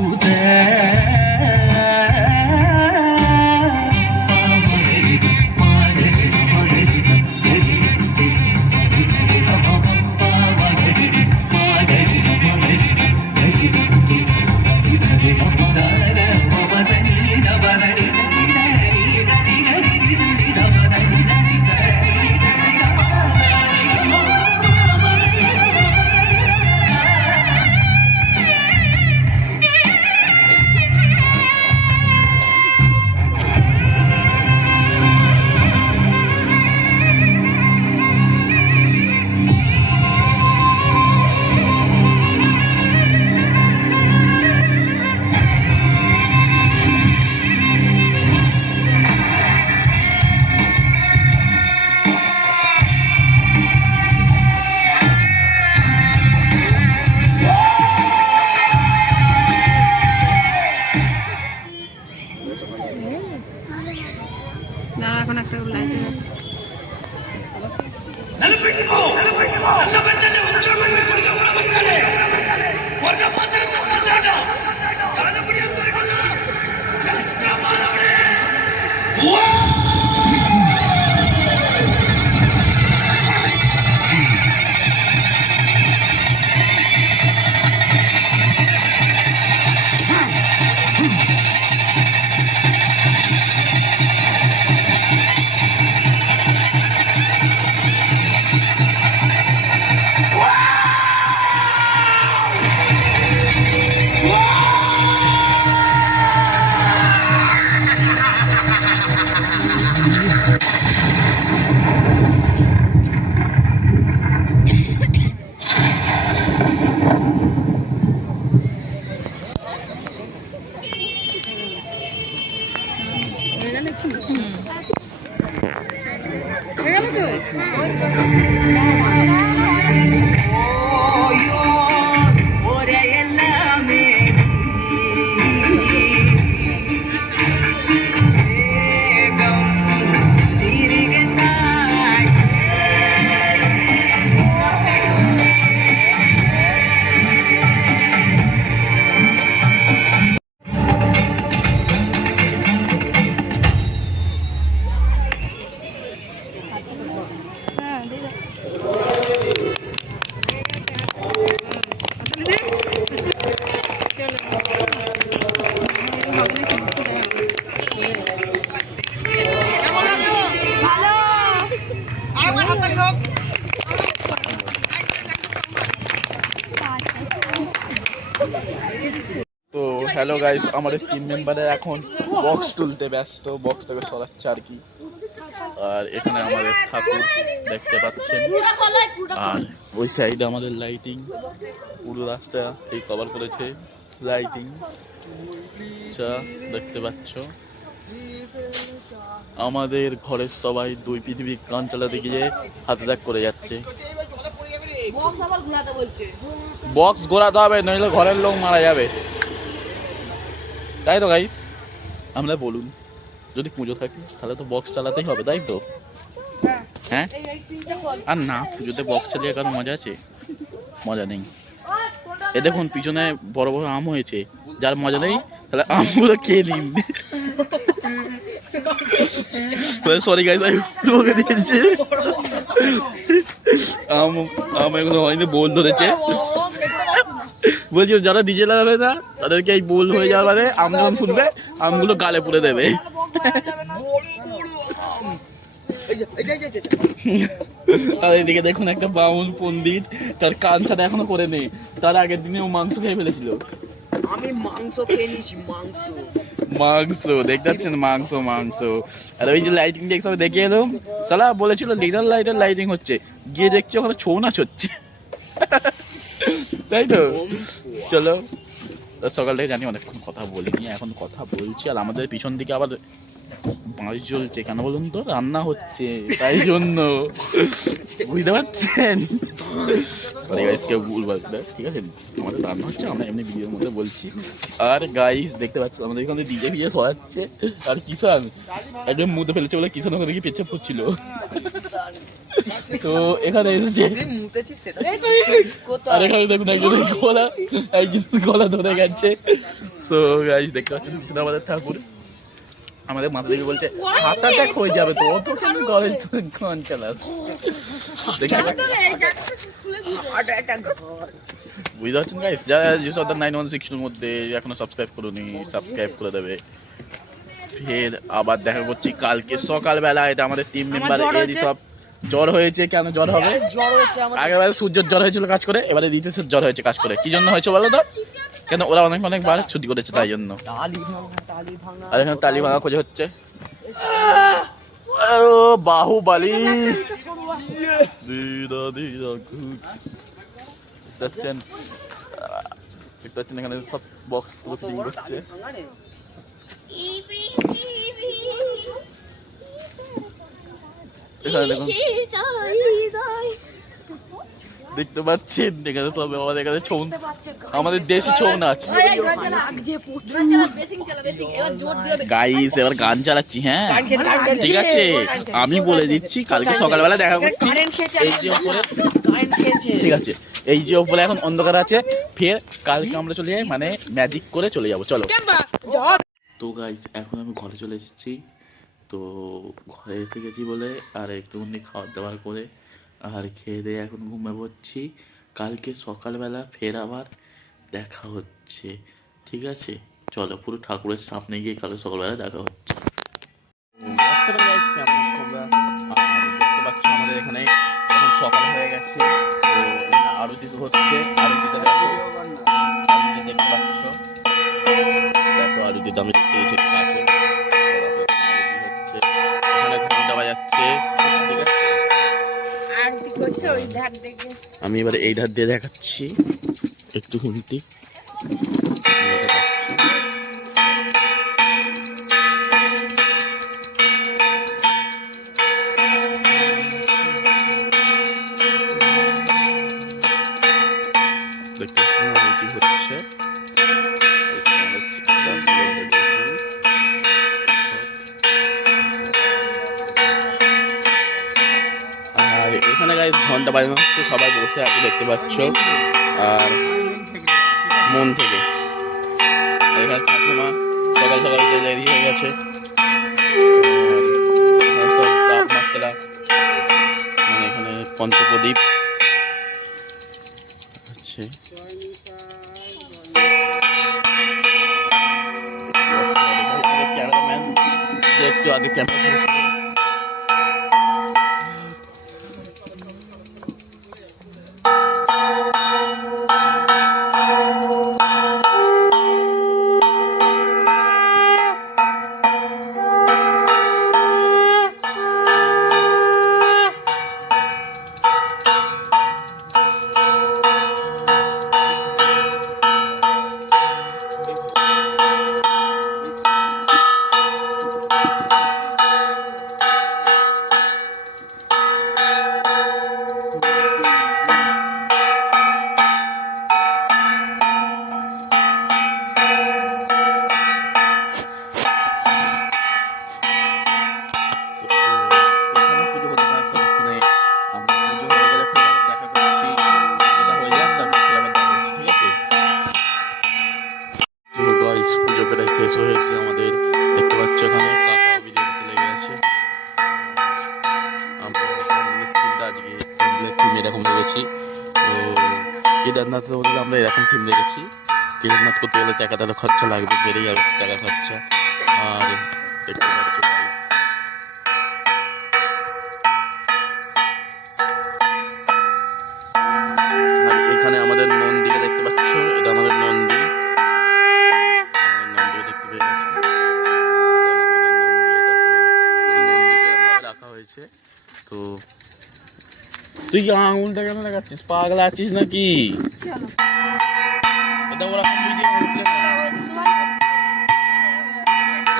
তো হ্যালো গাইস, আমাদের টিম মেম্বারের এখন বক্স তুলতে ব্যস্ত, বক্সটাকে সরাচ্ছে আর কি। আর এখানে আমাদের ঠাকুর দেখতে পাচ্ছেন, আর ওই সাইডে আমাদের লাইটিং, পুরো রাস্তা এই কভার করেছে লাইটিং দেখতে পাচ্ছ। আমাদের ঘরের সবাই দুই পৃথিবী গান চালাতে গিয়ে হাতে ত্যাগ করে যাচ্ছে। বক্স ঘোরাতে হবে, নইলে ঘরের লোক মারা যাবে, তাই তো গাইস? আমরা বলুন, যদি পুজো থাকে তাহলে তো বক্স চালাতেই হবে, তাই তো? হ্যাঁ, আর না পুজোতে বক্স চালিয়ে কারো মজা আছে? মজা নেই। এ দেখুন পিছনে বড় বড় আম হয়েছে, যার মজা নেই তাহলে আমগুলো খেয়ে নিন। সরি গাইস, আমি বকে দিয়েছি। আম এগুলো হয়নি, বোল ধরেছে। বলছি যারা ডিজে লাগাবে না তাদেরকে এই বোল হয়ে যাওয়ার পরে আম যখন ফুটবে আমগুলো গালে পুড়ে দেবে। আর এদিকে দেখুন একটা বাউল পণ্ডিত, তার কান ছাড়া এখনো করে নেই। তার আগের দিনে ও মাংস খেয়ে ফেলেছিল। আমি মাংস খেয়ে নিয়েছি, মাংস দেখতে পাচ্ছেন, মাংস। আর ওই যে লাইটিং যে সব দেখে এলাম, সালা বলেছিল লিডার লাইটের লাইটিং হচ্ছে, গিয়ে দেখছি ওখানে ছৌ নাচ হচ্ছে। তাই তো চলো, সকাল থেকে জানি অনেকক্ষণ কথা বলিনি, এখন কথা বলছি। আর আমাদের পিছন দিকে আবার মাছ জ্বলছে, কেন বলুন তো? রান্না হচ্ছে, তাই জন্য, বুঝতে পারছেন? সরি গাইস, কেউ ভুল বলতে, ঠিক আছে? আমাদের রান্না হচ্ছে, আমরা এমনি ভিডিওর মধ্যে বলছি। আর গাইস দেখতে পাচ্ছেন আমাদের এখানে ডিজে ফিজে সরাচ্ছে। আর কিষান একদম মুতে ফেলেছে বলে কিষান ওখানে গিয়ে পেছাপ করছিল। তো এখানে এসেছে, আর এখানে দেখুন একজনের গলা ধরে গেছে। সো গাইস দেখতে পাচ্ছেন কিষান আমাদের ঠাকুর আমাদের মাথা থেকে বলছে হার্ট অ্যাটাক হয়ে যাবে, তো অত কেন ঘরের গান চালাস? বুঝতে পারছেন গাইস? যারা যেসব 916 মধ্যে এখনো সাবস্ক্রাইব করুনি, সাবস্ক্রাইব করে দেবে। ফের আবার দেখা করছি কালকে সকালবেলা। এটা আমাদের টিম মেম্বার এরই সব জ্বর হয়েছে। কেন জ্বর হবে? আগেরবারে সূর্যের জ্বর হয়েছিল কাজ করে, এবারে দিতেছে জ্বর হয়েছে কাজ করে। কি জন্য হয়েছে বলো তো? কেন ওরা অনেকবার ছুটি করেছে, তাই জন্য। আর এখানে তালি ভাঙা খোঁজা হচ্ছে। বাহুবলী দেখছেন, এখানে সব বক্স ক্লিন করছে। এখানে দেখুন দেখতে পাচ্ছেন এখানে সব আমাদের এখানে ছৌ, আমাদের দেশি ছৌ নাচ। গাইস এবার গান চালাচ্ছি, হ্যাঁ ঠিক আছে। আমি বলে দিচ্ছি কালকে সকালবেলা দেখা করছি এই যে উপরে, ঠিক আছে এই যে উপরে এখন অন্ধকার আছে, ফের কালকে আমরা চলে যাই মানে ম্যাজিক করে চলে যাবো, চলো। তো গাইস এখন আমি ঘরে চলে এসেছি, তো ঘরে এসে গেছি বলে আর একটুখানি খাওয়ার দাওয়ার করে আর খেয়ে দিয়ে এখন ঘুমিয়ে পড়ছি। কালকে সকালবেলা ফের আবার দেখা হচ্ছে, ঠিক আছে চলো পুরো ঠাকুরের সামনে গিয়ে কালকে সকালবেলা দেখা হচ্ছে। দেখতে পাচ্ছ আমাদের এখানে এখন সকাল হয়ে গেছে, তো এখানে আরতি হচ্ছে, আরতিটা দেখো, আরতি দেখতে পাচ্ছ, দেখো আরতিটা আমি দেখতে গেছি কাছে, আরতি হচ্ছে এখানে ঘন্টা বাজাচ্ছে, ঠিক আছে। আমি এবার এই ধার দিয়ে দেখাচ্ছি একটু হুমতি, হচ্ছে আর এখানে গাইস ঘন্টা বাজানো হচ্ছে, সবাই বসে আছে দেখতে পাচ্ছ, আর মন থেকে এখানে ঠাকুমা সকাল সকাল রেডি হয়ে গেছে, সব তাপমাত্রা মানে এখানে পঞ্চপ্রদীপ আছে, ক্যামেরাম্যান যে একটু আগে ক্যামেরা শেষ হয়েছে আমাদের, দেখতে পাচ্ছ এখানে কাকা ভিডিও করতে লেগে আছে, আমরা আজকে থিম এরকম রেখেছি। তো কেদারনাথ বললে আমরা এরকম থিম রেখেছি, কেদারনাথ করতে গেলে টাকাটা তো খরচা লাগবে, বেড়ে যাবে টাকা খরচা। আর দেখতে পাচ্ছ এখানে আমাদের নন্দীকে দেখতে পাচ্ছ, এটা আমাদের নন্দী, তো তুই আঙুলটা কেন লাগাচ্ছিস, পাগলা আছিস নাকি? এটা ওরকম ভিডিও হচ্ছে না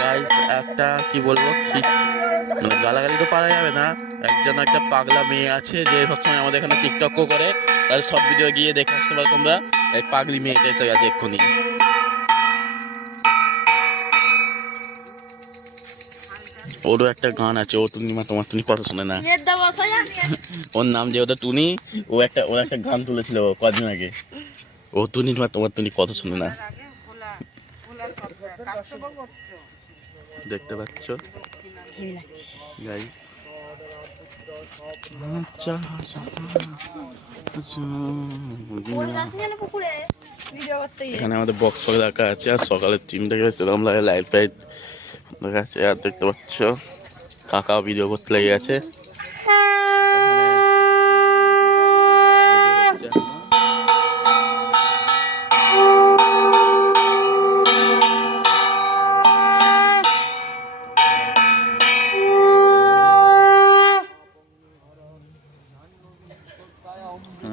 গাইস, একটা কি বলবো মানে গালাগালি তো পারা যাবে না, একজন একটা পাগলা মেয়ে আছে যে সবসময় আমাদের এখানে টিকটক করে, তার সব ভিডিও গিয়ে দেখে আসতে পারো তোমরা, এক পাগলি মেয়েটা এসে গেছে এক্ষুনি। ওরও একটা গান আছে, ও টুনি মা তোমার টুনি কথা শোনে না, ওর নাম যে ওটা টুনি, ওর একটা গান তুলেছিল কদিন আগে, ও টুনি মা তোমার টুনি কথা শোনে না, দেখতে পাচ্ছ গাইস। এখানে আমাদের বক্স ফক্স রাখা আছে, আর সকালের টিমটাকে সেরকম লাগে, লাইট ফাইট দেখা যাচ্ছে, আর দেখতে পাচ্ছ কাকাও ভিডিও করতে লেগে গেছে।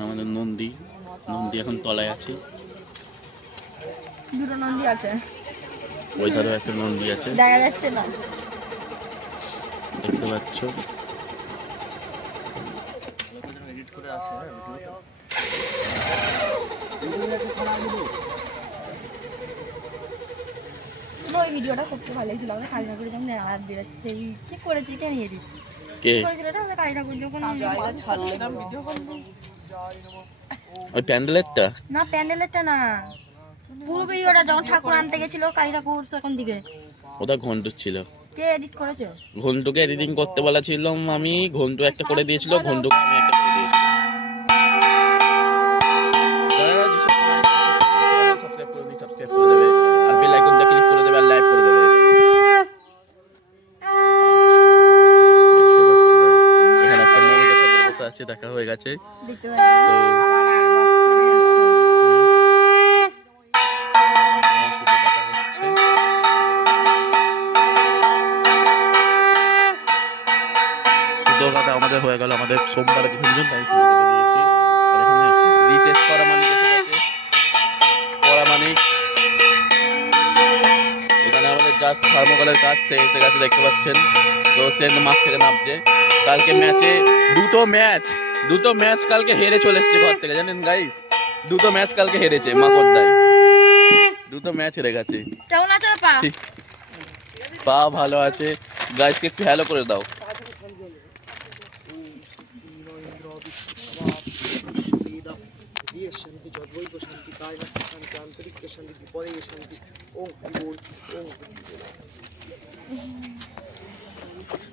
আমাদের নন্দী এখন তলায় আছে, দুটো নন্দী আছে, ওই ধারে একটা নন্দী আছে, দেখা যাচ্ছে না, দেখতে পাচ্ছ। ওই ভিডিওটা করতে ভালো ছিল, আমাদের কালী ঠাকুরের যখন আওয়াজ বেরোচ্ছে, কি করেছি কেন এডিট কে করেছিল এটা? আমাদের কালী ঠাকুর যখন ওই প্যান্ডেলেরটা? না প্যান্ডেলেরটা না, পুরো ভিডিওটা যখন ঠাকুর আনতে গেছিল কালী ঠাকুর সেখান দিকে। ওটা ঘন্টু ছিল। কে এডিট করেছে? ঘন্টুকে এডিটিং করতে বলা ছিল আমি, ঘন্টু একটা করে দিয়েছিল, ঘন্টুকে আমি একটা করে দিয়েছি। সাবস্ক্রাইব করে দিই, সাবস্ক্রাইব করে দেবে আর বেল আইকনটা ক্লিক করে দেবে আর লাইক করে দেবে। এখানে একটা মহিলা সদর বসে আছে, দেখা হয়ে গেছে। দেখতে তো কথা আমাদের হয়ে গেল, আমাদের সোমবারে কিছু দিয়েছি আর এখানে রিটেস্ট করা মানিক এসে গেছে। করা মানিক এখানে আমাদের জাস্ট থার্মোকলের কাজ সে এসে গেছে, দেখতে পাচ্ছেন। তো সে মাঠ থেকে নামছে। কালকে ম্যাচে দুটো ম্যাচ কালকে হেরে চলে এসছে ঘর থেকে, জানেন গাইস? দুটো ম্যাচ কালকে হেরেছে মাকড়দাই, দুটো ম্যাচ হেরে গেছে। কেমন আছে পা? পা ভালো আছে। গাইসকে একটু হ্যালো করে দাও। শান্তি জগৈক শান্তি কায় শান্তি আন্তরিক শান্তি বিপদে শান্তি ওম বল ওম।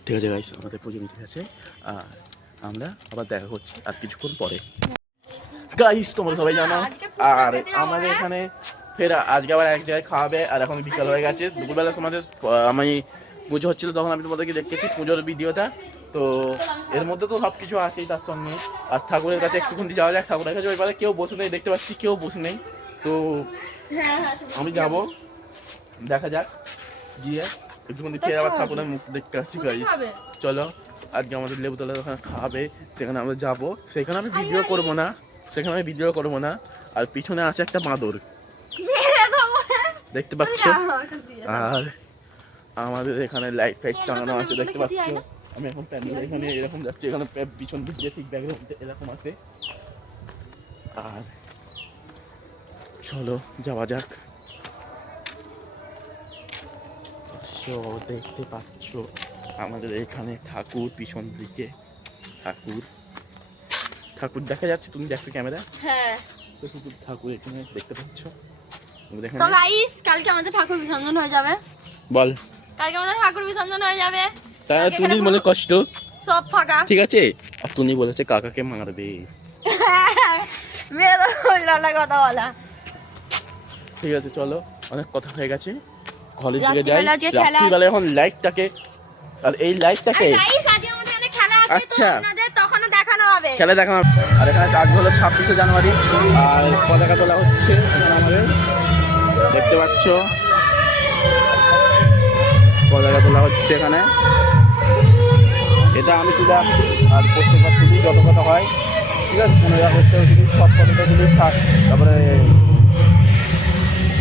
ঠিক আছে গাইস, আমাদের পুজো মিটে গেছে আর আমরা আবার দেখা করছি আর কিছুক্ষণ পরে। গাইস তোমরা সবাই জানো আর আমাদের এখানে ফের আজকে আবার এক জায়গায় খাওয়াবে। আর এখন বিকাল হয়ে গেছে, দুপুরবেলা আমাদের আমি পুজো হচ্ছিল তখন আমি তোমাদেরকে দেখেছি পুজোর ভিডিওটা। তো এর মধ্যে তো সব কিছু আছেই তার সঙ্গে। আর ঠাকুরের কাছে একটুখানি যাওয়া যাক, ঠাকুরের কাছে ওইবারে কেউ বসে নেই, দেখতে পাচ্ছি কেউ বসে নেই। তো আমি যাব, দেখা যাক গিয়ে একটুখানি ফের আবার ঠাকুরের মুখ দেখতে আসছি। গাইস চলো, আজকে আমাদের লেবুতলা ওখানে খাওয়াবে, সেখানে আমরা যাব। সেখানে আমি ভিডিও করবো না, আর পিছনে আছে একটা বাঁদর দেখতে পাচ্ছ। আর আমাদের এখানে লাইট ফাইট টাঙানো আছে দেখতে পাচ্ছ। আমি এখন প্যান্ডেল এখানে এরকম যাচ্ছি, এখানে পিছন দিক দিয়ে ঠিক ব্যাকগ্রাউন্ডে এরকম আছে। আর চলো যাওয়া যাক। দেখতে পাচ্ছ আমাদের এখানে ঠাকুর, পিছন দিকে ঠাকুর দেখা যাচ্ছে। তুমি দেখছো ক্যামেরা? হ্যাঁ, ঠাকুর এখানে দেখতে পাচ্ছ। তো গাইস কালকে আমাদের ঠাকুর বিসর্জন হয়ে যাবে। বল, কালকে আমাদের ঠাকুর বিসর্জন হয়ে যাবে। তাহলে তুমি মনে কষ্ট সব ফাঁকা, ঠিক আছে। আর তুমি বলেছে কাকাকে মারবে, মেরে তো লড়া কথা বলা। ঠিক আছে চলো, অনেক কথা হয়ে গেছে, ঘরের দিকে যাই। রাত্রিবেলা যে খেলা, রাত্রিবেলা এখন লাইটটাকে, আর এই লাইটটাকে গাইস আজকে আমাদের অনেক খেলা আছে, তো আচ্ছা আপনাদের তখনও দেখানো হবে। খেলা দেখা। আর এখানে কাজ হলো 26শে জানুয়ারি আর পতাকা তোলা হচ্ছে এখানে আমাদের, দেখতে পাচ্ছ পতাকা তোলা হচ্ছে এখানে। এটা আমি তুলে আসছি আর প্রত্যেকবার তুলি যত কথা হয়, ঠিক আছে। 15 আগস্টে তুলি, সব পতাকা তুলি, তারপরে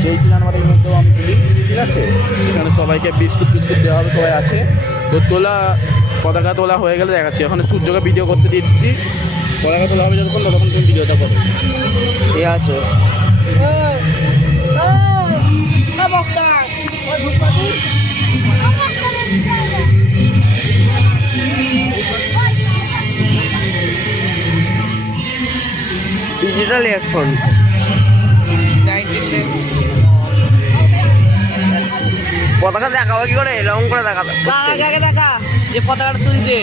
23শে জানুয়ারির মধ্যেও আমি তুলি, ঠিক আছে। এখানে সবাইকে বিস্কুট দেওয়া হবে, সবাই আছে। তো পতাকা তোলা হয়ে গেলে দেখাচ্ছি। এখন সূর্যকে ভিডিও করতে দিচ্ছি, পতাকা তোলা হবে যতক্ষণ, ততক্ষণ তুমি ভিডিওটা করো, ঠিক আছে। ডিজিটাল হেডফোন পতাকা দেখাবো কি করে? এরকম করে দেখাবে, দেখা যে পতাকাটা তুলছে।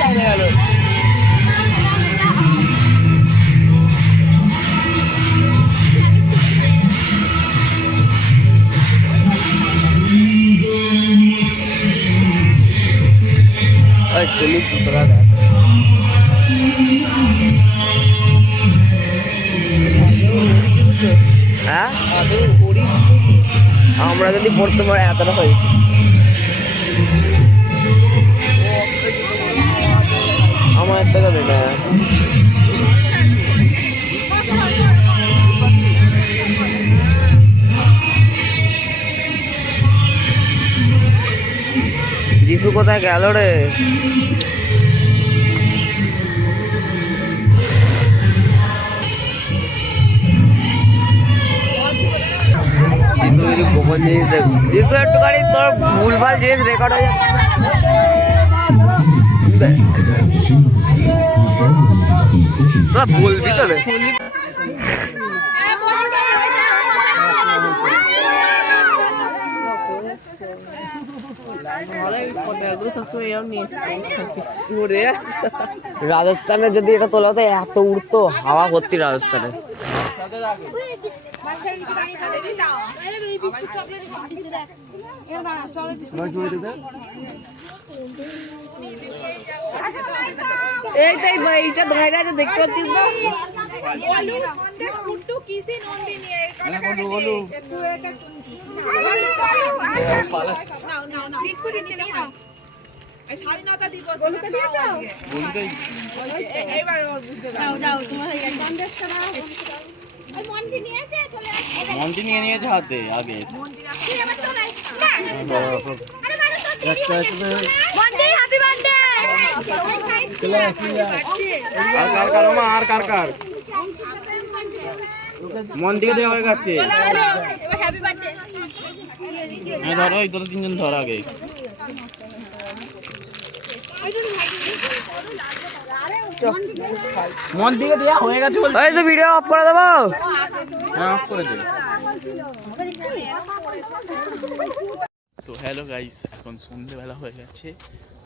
চাইলে গেল হ্যাঁ আমরা যদি পড়তে পারি এতটা হয়। আমার একটা যাবে না। যিশু কোথায় গেল রে? যিশু কিছু গোপন জিনিস দেখ। যিশু একটুখানি তোর ভুলভাল জিনিস রেকর্ড হয়ে যাচ্ছে। তোরা বলবি তো রে। রাজস্থানে যদি এটা তোলা হতো এত উড়তো, হাওয়া ভর্তি রাজস্থানে। এই তাই এইটা ধরে আছে দেখতে পাচ্ছিস না? স্বাধীনতা দিবস মন্টি নিয়ে নিয়েছে হাতে আগে। আর কার কার মন্দিরে দেওয়া হয়ে গেছে। হ্যাঁ ধরো, এই ধরো তিনজন ধর আগে। মন্দিরে দেওয়া হয়ে গেছে বলে এই যে ভিডিও অফ করে দেবো। হ্যাঁ অফ করে দে। তো হ্যালো গাইস, এখন সন্ধ্যেবেলা হয়ে গেছে।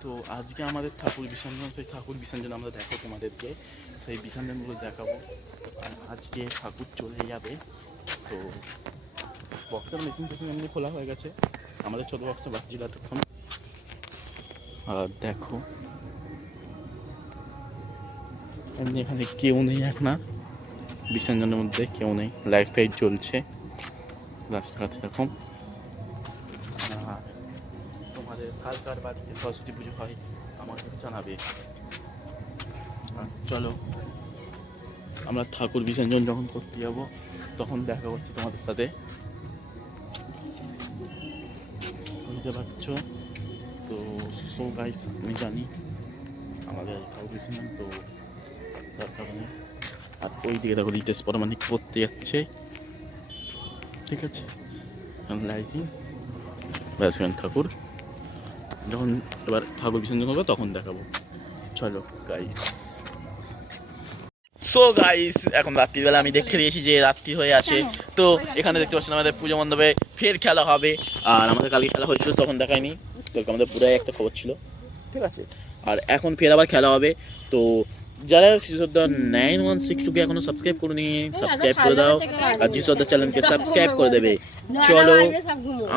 তো আজকে আমাদের ঠাকুর বিসর্জন, সেই ঠাকুর বিসর্জন আমরা দেখাবো তোমাদেরকে, সেই বিসর্জনগুলো দেখাবো। আর আজকে ঠাকুর চলে যাবে। তো বক্সের মেশিন টেশিন এমনি খোলা হয়ে গেছে, আমাদের ছোটো বক্সে বাজছিল এতক্ষণ। আর দেখো এমনি এখানে কেউ নেই এখন, আর বিসর্জনের মধ্যে কেউ নেই, লাইট ফাইট চলছে রাস্তাঘাটে এরকম। তোমাদের কার কার বাড়িতে সরস্বতী পুজো হয় আমাকে জানাবে। চলো আমরা ঠাকুর বিসর্জন যখন করতে যাবো তখন দেখা করছি তোমাদের সাথে, বুঝতে পারছো তো। সো গাইস, আমি জানি আমাদের ঠাকুর বিসর্জন তো দরকার নেই। আর ওই দিকে দেখো রিতেশ পরমাণিক করতে যাচ্ছে, ঠিক আছে। লাইটিং ব্যাসগান ঠাকুর যখন এবার ঠাকুর বিসর্জন করবো তখন দেখাবো। চলো গাইস। সো গাইস, এখন রাত্রিবেলা আমি দেখে দিয়েছি যে রাত্রি হয়ে আছে। তো এখানে দেখতে পাচ্ছেন আমাদের পুজো মণ্ডপে ফের খেলা হবে। আর আমাদের কালকে খেলা হয়েছিল তখন দেখায়নি, কালকে আমাদের পুরাই একটা খবর ছিল, ঠিক আছে। আর এখন ফের আবার খেলা হবে। তো যারা শিশুদ্দা 9162কে এখনো সাবস্ক্রাইব করুনি, সাবস্ক্রাইব করে দাও। আর শিশুদ্দা চ্যানেলকে সাবস্ক্রাইব করে দেবে। চলো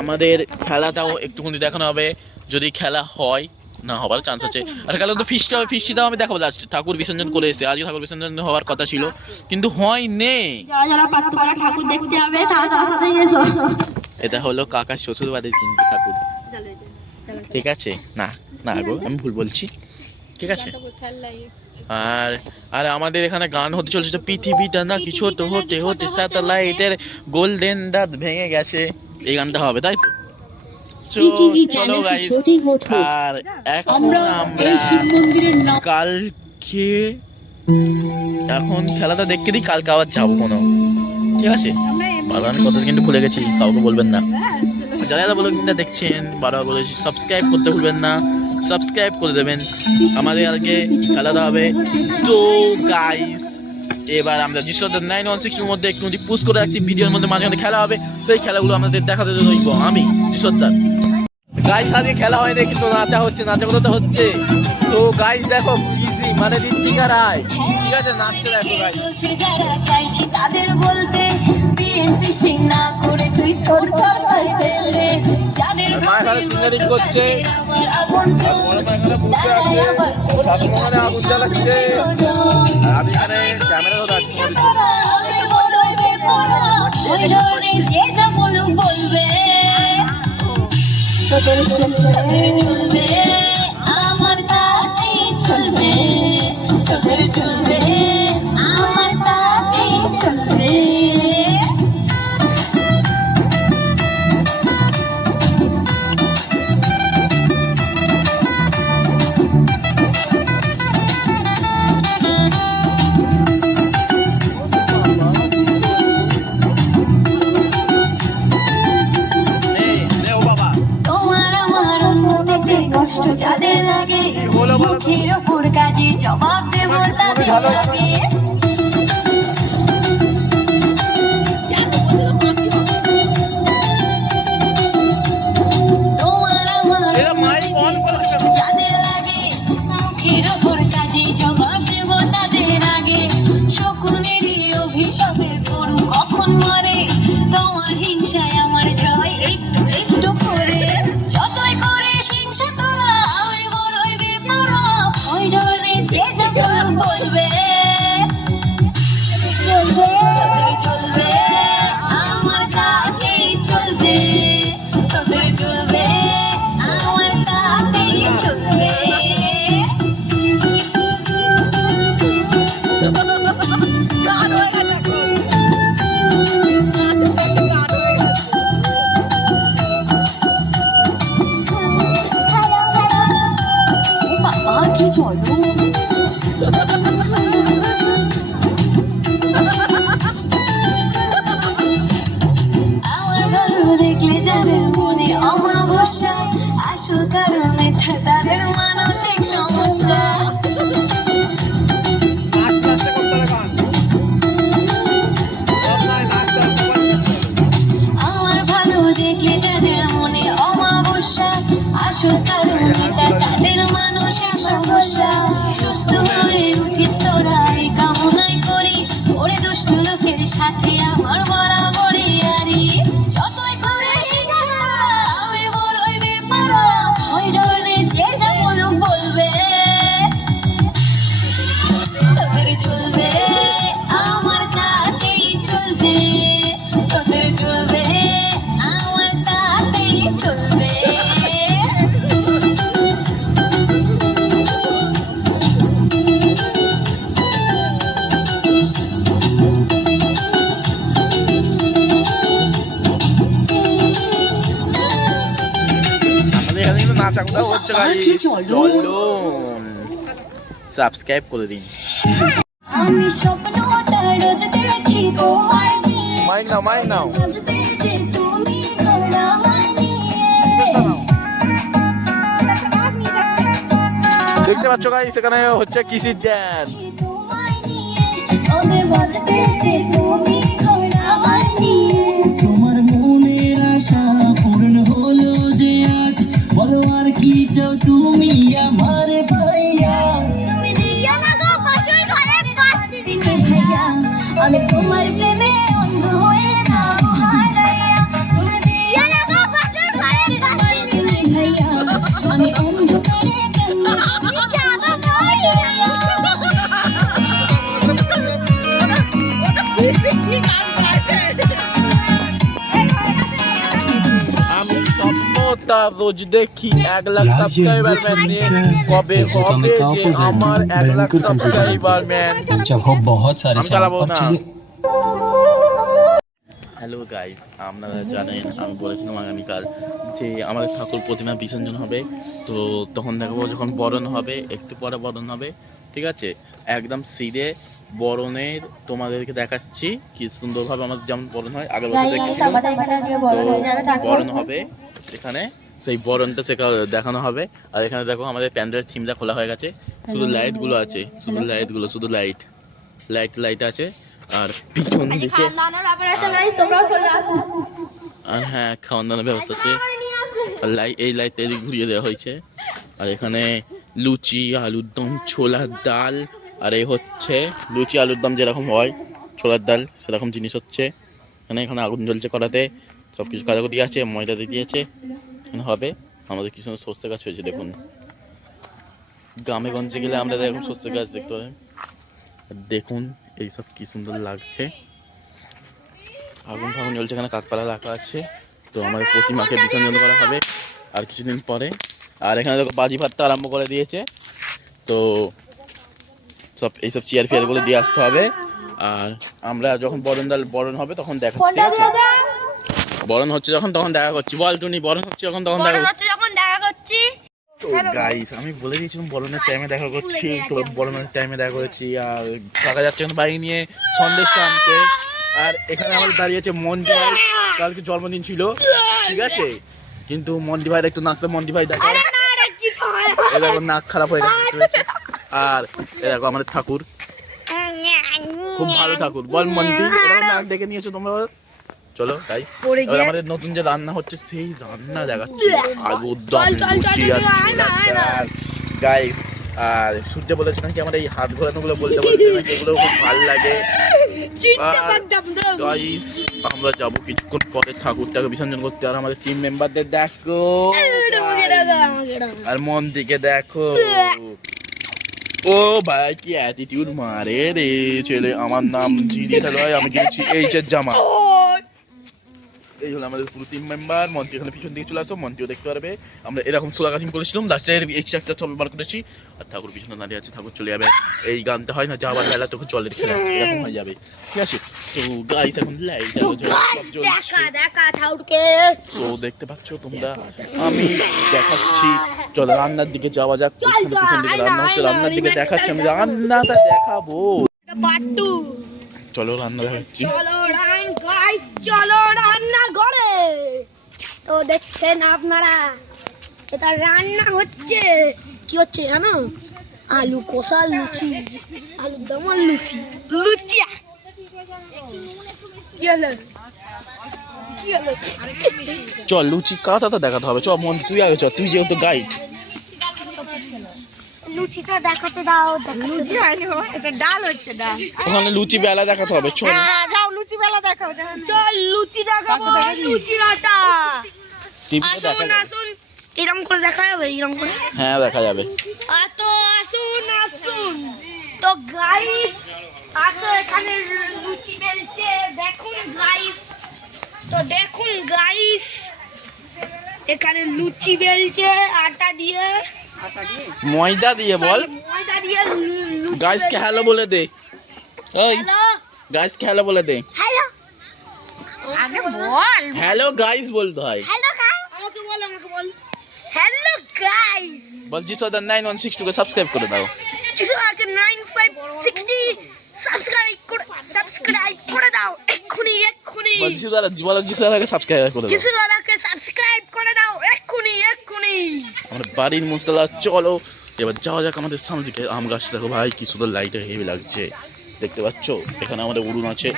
আমাদের খেলাটাও একটুখানি দেখানো হবে, যদি খেলা হয়, না হবার চান্স আছে। আর কালকে তো ফিস্ট হবে, ফিস্টিটাও আমি দেখাবো। লাস্ট ঠাকুর বিসর্জন করে এসে আজকে ঠাকুর বিসর্জন হওয়ার কথা ছিল কিন্তু হয়নি। যারা যারা পারতে পারে ঠাকুর দেখতে হবে তারা তাড়াতাড়ি এসো। এটা হলো কাকার শ্বশুর বাড়ির কিন্তু ঠাকুর, ঠিক আছে। না না গো, আমি ভুল বলছি, ঠিক আছে। আর আর আমাদের এখানে গান হতে চলছে, পৃথিবীটা না কিছু তো হতে হতে স্যাটেলাইটের গোল্ডেন দাঁত ভেঙে গেছে, এই গানটা হবে, তাই তো। চলো গাইস, আর এখন আমরা কালকে এখন খেলাটা দেখে দিই, কালকে আবার যাবো কোনো, ঠিক আছে। বাবা আমি কথা কিন্তু ভুলে গেছি, কাউকে বলবেন না। যারা যারা বলে কিন্তু দেখছেন বারবার বলেছি সাবস্ক্রাইব করতে ভুলবেন না, সাবস্ক্রাইব করে দেবেন। আমাদের আজকে খেলাটা হবে। তো গাইস এবার আমরা যিশুদার 9162 মধ্যে একটু পুশ করে রাখছি, ভিডিওর মধ্যে মাঝে মাঝে খেলা হবে, সেই খেলাগুলো আমাদের দেখাতে রইব আমি যিশুদার। গাইস আজকে খেলা হয়নি কিন্তু নাচা হচ্ছে, নাচা করতে হচ্ছে। তো গাইস দেখো ইজি মানে ঋত্বিকা রায়, ঠিক আছে, নাচছে দেখো গাইস। যারা চাইছি তাদের বলতে বিএনপি সিং না করে তুই তোর চরকায় তেলে যাদের সিঙ্গারিং করছে, আমার আপন আগুন জ্বালাচ্ছে। আমি এখানে ক্যামেরা ধরে যে যা বলুক বলবে তোদের চলবে আমার তাতেই চলবে, তোদের চলবে আমার তাতেই চলবে। তোমার আমার প্রত্যেকটি কষ্ট যাদের লাগে, মুখের ওপর কাজে জবাব দেব তাদের লাগে। তোমার আমার প্রত্যেকটি কষ্ট যাদের লাগে, মুখের ওপর কাজে জবাব দেব তাদের আগে। শকুনেরই অভিশাপে গরু কখন মরে, তোমার হিংসায় আমার জয় একটু একটু করে। যতই করে হিংসা তোরা আমি বড়ই বেপরোয়া, ওই ধরনে যে যা বলবে তোদের চলবে আমার তাতেই চলবে, তোদের চলবে আমার তাতেই চলবে। বাবা কি চলো আমার ভালো দেখলে যাদের মনে অমাবস্যা, আসল কারণে তাদের মানসিক সমস্যা। আমার ভালো দেখলে যাদের মনে অমাবস্যা, আসল কারণে তাদের মানসিক সমস্যা। সুস্থ হয়ে উঠিস তোরা এই কামনাই করি, ওরে দুষ্ট লোকের সাথে আমার বরাবরই আরি। যতই করে হিংসা তোরা আমি বড়ই বেপরোয়া, ওই ধরনে যে যা বলবে তোদের চলবে আমার তাতেই চলবে, তোদের চলবে আমার তাতেই চলবে। আমাদের এখানে কিন্তু নাচা কোথাও হচ্ছে গাইস, কি চলুন। চলুন সাবস্ক্রাইব করে দিন। আমি স্বপ্নটা রোজ দেখি তোমায় নিয়ে, মাইক নাও মাইক নাও। ভাবতে যে তুমি ঘোড়া বানিয়ে। দেখতে পাচ্ছ গাইস এখানে হচ্ছে কিসি ড্যান্স। তোমায় নিয়ে ওরে ভাবতে যে তুমি ঘোড়া বানিয়ে। তোমার মনের আশা পূর্ণ হলো যে আজ, বলো আর কি চাও তুমি আমার ভাইয়া। তুমি দিও না গো বছর ঘরে পাত্রী ভাইয়া, আমি তোমার প্রেমে অন্ধ হয়ে যাব হারাইয়া। তুমি দিও না গো বছর ঘরে পাত্রী ভাইয়া, আমি অন্ধকারে কেমনে যাব মরিয়া। আমি স্বপ্নটা রোজ দেখি 1 লাখ সাবস্ক্রাইবার ম্যান নিয়ে, কবে হবে যে আমার 1 লাখ সাবস্ক্রাইবার ম্যান। जब हो बहुत सारे हम चलाबो पर ना। चलिए। হ্যালো গাইস, আপনারা জানেন আমি বলেছিলাম আগামীকাল যে আমাদের ঠাকুর প্রতিমা বিসর্জন হবে। তো তখন দেখবো যখন বরণ হবে, একটু পরে বরণ হবে, ঠিক আছে। একদম সিধে বরণের তোমাদেরকে দেখাচ্ছি কি সুন্দরভাবে আমাদের যেমন বরণ হয়, আগের বছর দেখেছিলাম। তো বরণ হবে এখানে, সেই বরণটা দেখানো হবে। আর এখানে দেখো আমাদের প্যান্ডেলের থিমটা খোলা হয়ে গেছে, শুধু লাইটগুলো আছে, শুধু লাইটগুলো, শুধু লাইট আছে। আর পিছন দিকে আর হ্যাঁ, খাওয়ান দাওয়ার ব্যবস্থা আছে। আর এই লাইটটা এদিক ঘুরিয়ে দেওয়া হয়েছে। আর এখানে লুচি, আলুর দম, ছোলার ডাল, আর এই হচ্ছে লুচি আলুর দম যেরকম হয়, ছোলার ডাল সেরকম জিনিস হচ্ছে। এখানে আগুন জ্বলছে কড়াতে, সব কিছু কাটাকুটি আছে, ময়দা দিয়ে দিয়েছে, এখানে হবে। আমাদের কি সুন্দর সর্ষে গাছ হয়েছে দেখুন। গ্রামে গঞ্জে গেলে আমরা এরকম সর্ষে গাছ দেখতে পাই। দেখুন এইসব কি সুন্দর লাগছে, আগুন ফাগুন জ্বলছে, এখানে কাকপালা রাখা আছে। তো আমাদের প্রতিমাকে বিসর্জন করা হবে। আর কিছুদিন পরে। আর এখানে দেখো বাজি ভাতটা আরম্ভ করে দিয়েছে, তো সব এইসব চেয়ার ফেয়ারগুলো দিয়ে আসতে হবে। আর আমরা যখন বরণ হবে তখন দেখা, ঠিক আছে? বরণ হচ্ছে যখন তখন দেখা করছি। বল টুনি, বরণ হচ্ছে যখন তখন দেখা করছি। তো গাইস আমি বলে দিয়েছিলাম বরণের টাইমে দেখা করছি, তো বরণের টাইমে দেখা করেছি। আর কাকা যাচ্ছে বাইক নিয়ে সন্দেশটা আনতে। আর এখানে আমার দাঁড়িয়েছে মন্ডি ভাই, কালকে জন্মদিন ছিল, ঠিক আছে? কিন্তু মন্ডি ভাই একটু নাকটা, মন্ডি ভাই দেখো এরকম নাক খারাপ হয়ে গেছে। আর এরকম আমাদের ঠাকুর, খুব ভালো ঠাকুর। বল মন্ডি, এরকম নাক দেখে নিয়েছো তোমরা? চলো তাই এবার আমাদের নতুন যে রান্না হচ্ছে সেই রান্না দেখাচ্ছি। আলুর দম, লুচি আর গাইস। আর সূর্য বলেছে নাকি আমার এই হাত ঘোরানো গুলো বলতে বলতে নাকি এগুলো খুব ভালো লাগে। গাইস আমরা যাবো কিছুক্ষণ পরে ঠাকুরটাকে বিসর্জন করতে। আর আমাদের টিম মেম্বারদের দেখো, আর মন দিকে দেখো। ও ভাই কি অ্যাটিটিউড মারে রে ছেলে। আমার নাম জিডি খেলোয়াড়, আমি কিনেছি এইচের জামা। এই হলো আমাদের পুরো টিম মেম্বার। মন্ত্রী এখানে পিছন দিকে চলে আসো, মন্ত্রীও দেখতে পারবে। আমরা এরকম সোলা কাটিং করেছিলাম, লাস্টে একটা ছবি বার করেছি। আর ঠাকুর পিছনে দাঁড়িয়ে আছে, ঠাকুর চলে যাবে। এই গানটা হয় না যাবার বেলা তোকে জলের খেলা, এরকম হয়ে যাবে, ঠিক আছে? তো গাইস এখন লাইট তো দেখতে পাচ্ছ তোমরা, আমি দেখাচ্ছি। চলো রান্নার দিকে যাওয়া যাক। পিছন দিকে রান্না হচ্ছে, রান্নার দিকে দেখাচ্ছি, আমি রান্নাটা দেখাবো। চলো রান্না দেখাচ্ছি। চলো রান্না ঘরে। তো দেখছেন আপনারা, এটা রান্না হচ্ছে। কি হচ্ছে জানো? আলু কষা, লুচি, আলুর দম আর লুচি, লুচিয়া। কি হলো? চল লুচি কাটাটা দেখাতে হবে। চল মন তুই আগে চল, তুই যেহেতু গাইড। লুচিটা দেখাতে দাও। লুচি হয়নি, এটা ডাল হচ্ছে, ডাল। ওখানে লুচি বেলা দেখাতে হবে। চল যাও লুচি বেলা দেখাও। চল লুচি দেখাবো, লুচি রাটা। আসুন আসুন, এরকম করে দেখা যাবে, এরকম করে। হ্যাঁ দেখা যাবে। তো আসুন আসুন। তো গাইস আসো, এখানে লুচি বেলছে, দেখুন গাইস। তো দেখুন গাইস, এখানে লুচি বেলছে আটা দিয়ে, ময়দা দিয়ে। বল ময়দা দিয়ে গাইস কে হ্যালো বলে দে। এই হ্যালো গাইস কে হ্যালো বলে দে। হ্যালো আগে বল। হ্যালো গাইস বলতে হয়। হ্যালো আমাকে বল, আমাকে বল। হ্যালো গাইস বল জিসো দা 9162 কে সাবস্ক্রাইব করে দাও। জিসু আগে 9560 সাবস্ক্রাইব করে দাও এক্ষুনি। বল জিসো দাকে সাবস্ক্রাইব করে দাও। জিসু দাদাকে সাবস্ক্রাইব করে দাও এক্ষুনি। আমাদের বাড়ির মুস্তলা। চলো এবার যাওয়া যাক আমাদের সামনে দিকে। আম গাছ দেখো ভাই কি সুন্দর, লাইটে হেভি লাগছে, দেখতে পাচ্ছ? এখানে আমাদের উড়ুন আছে,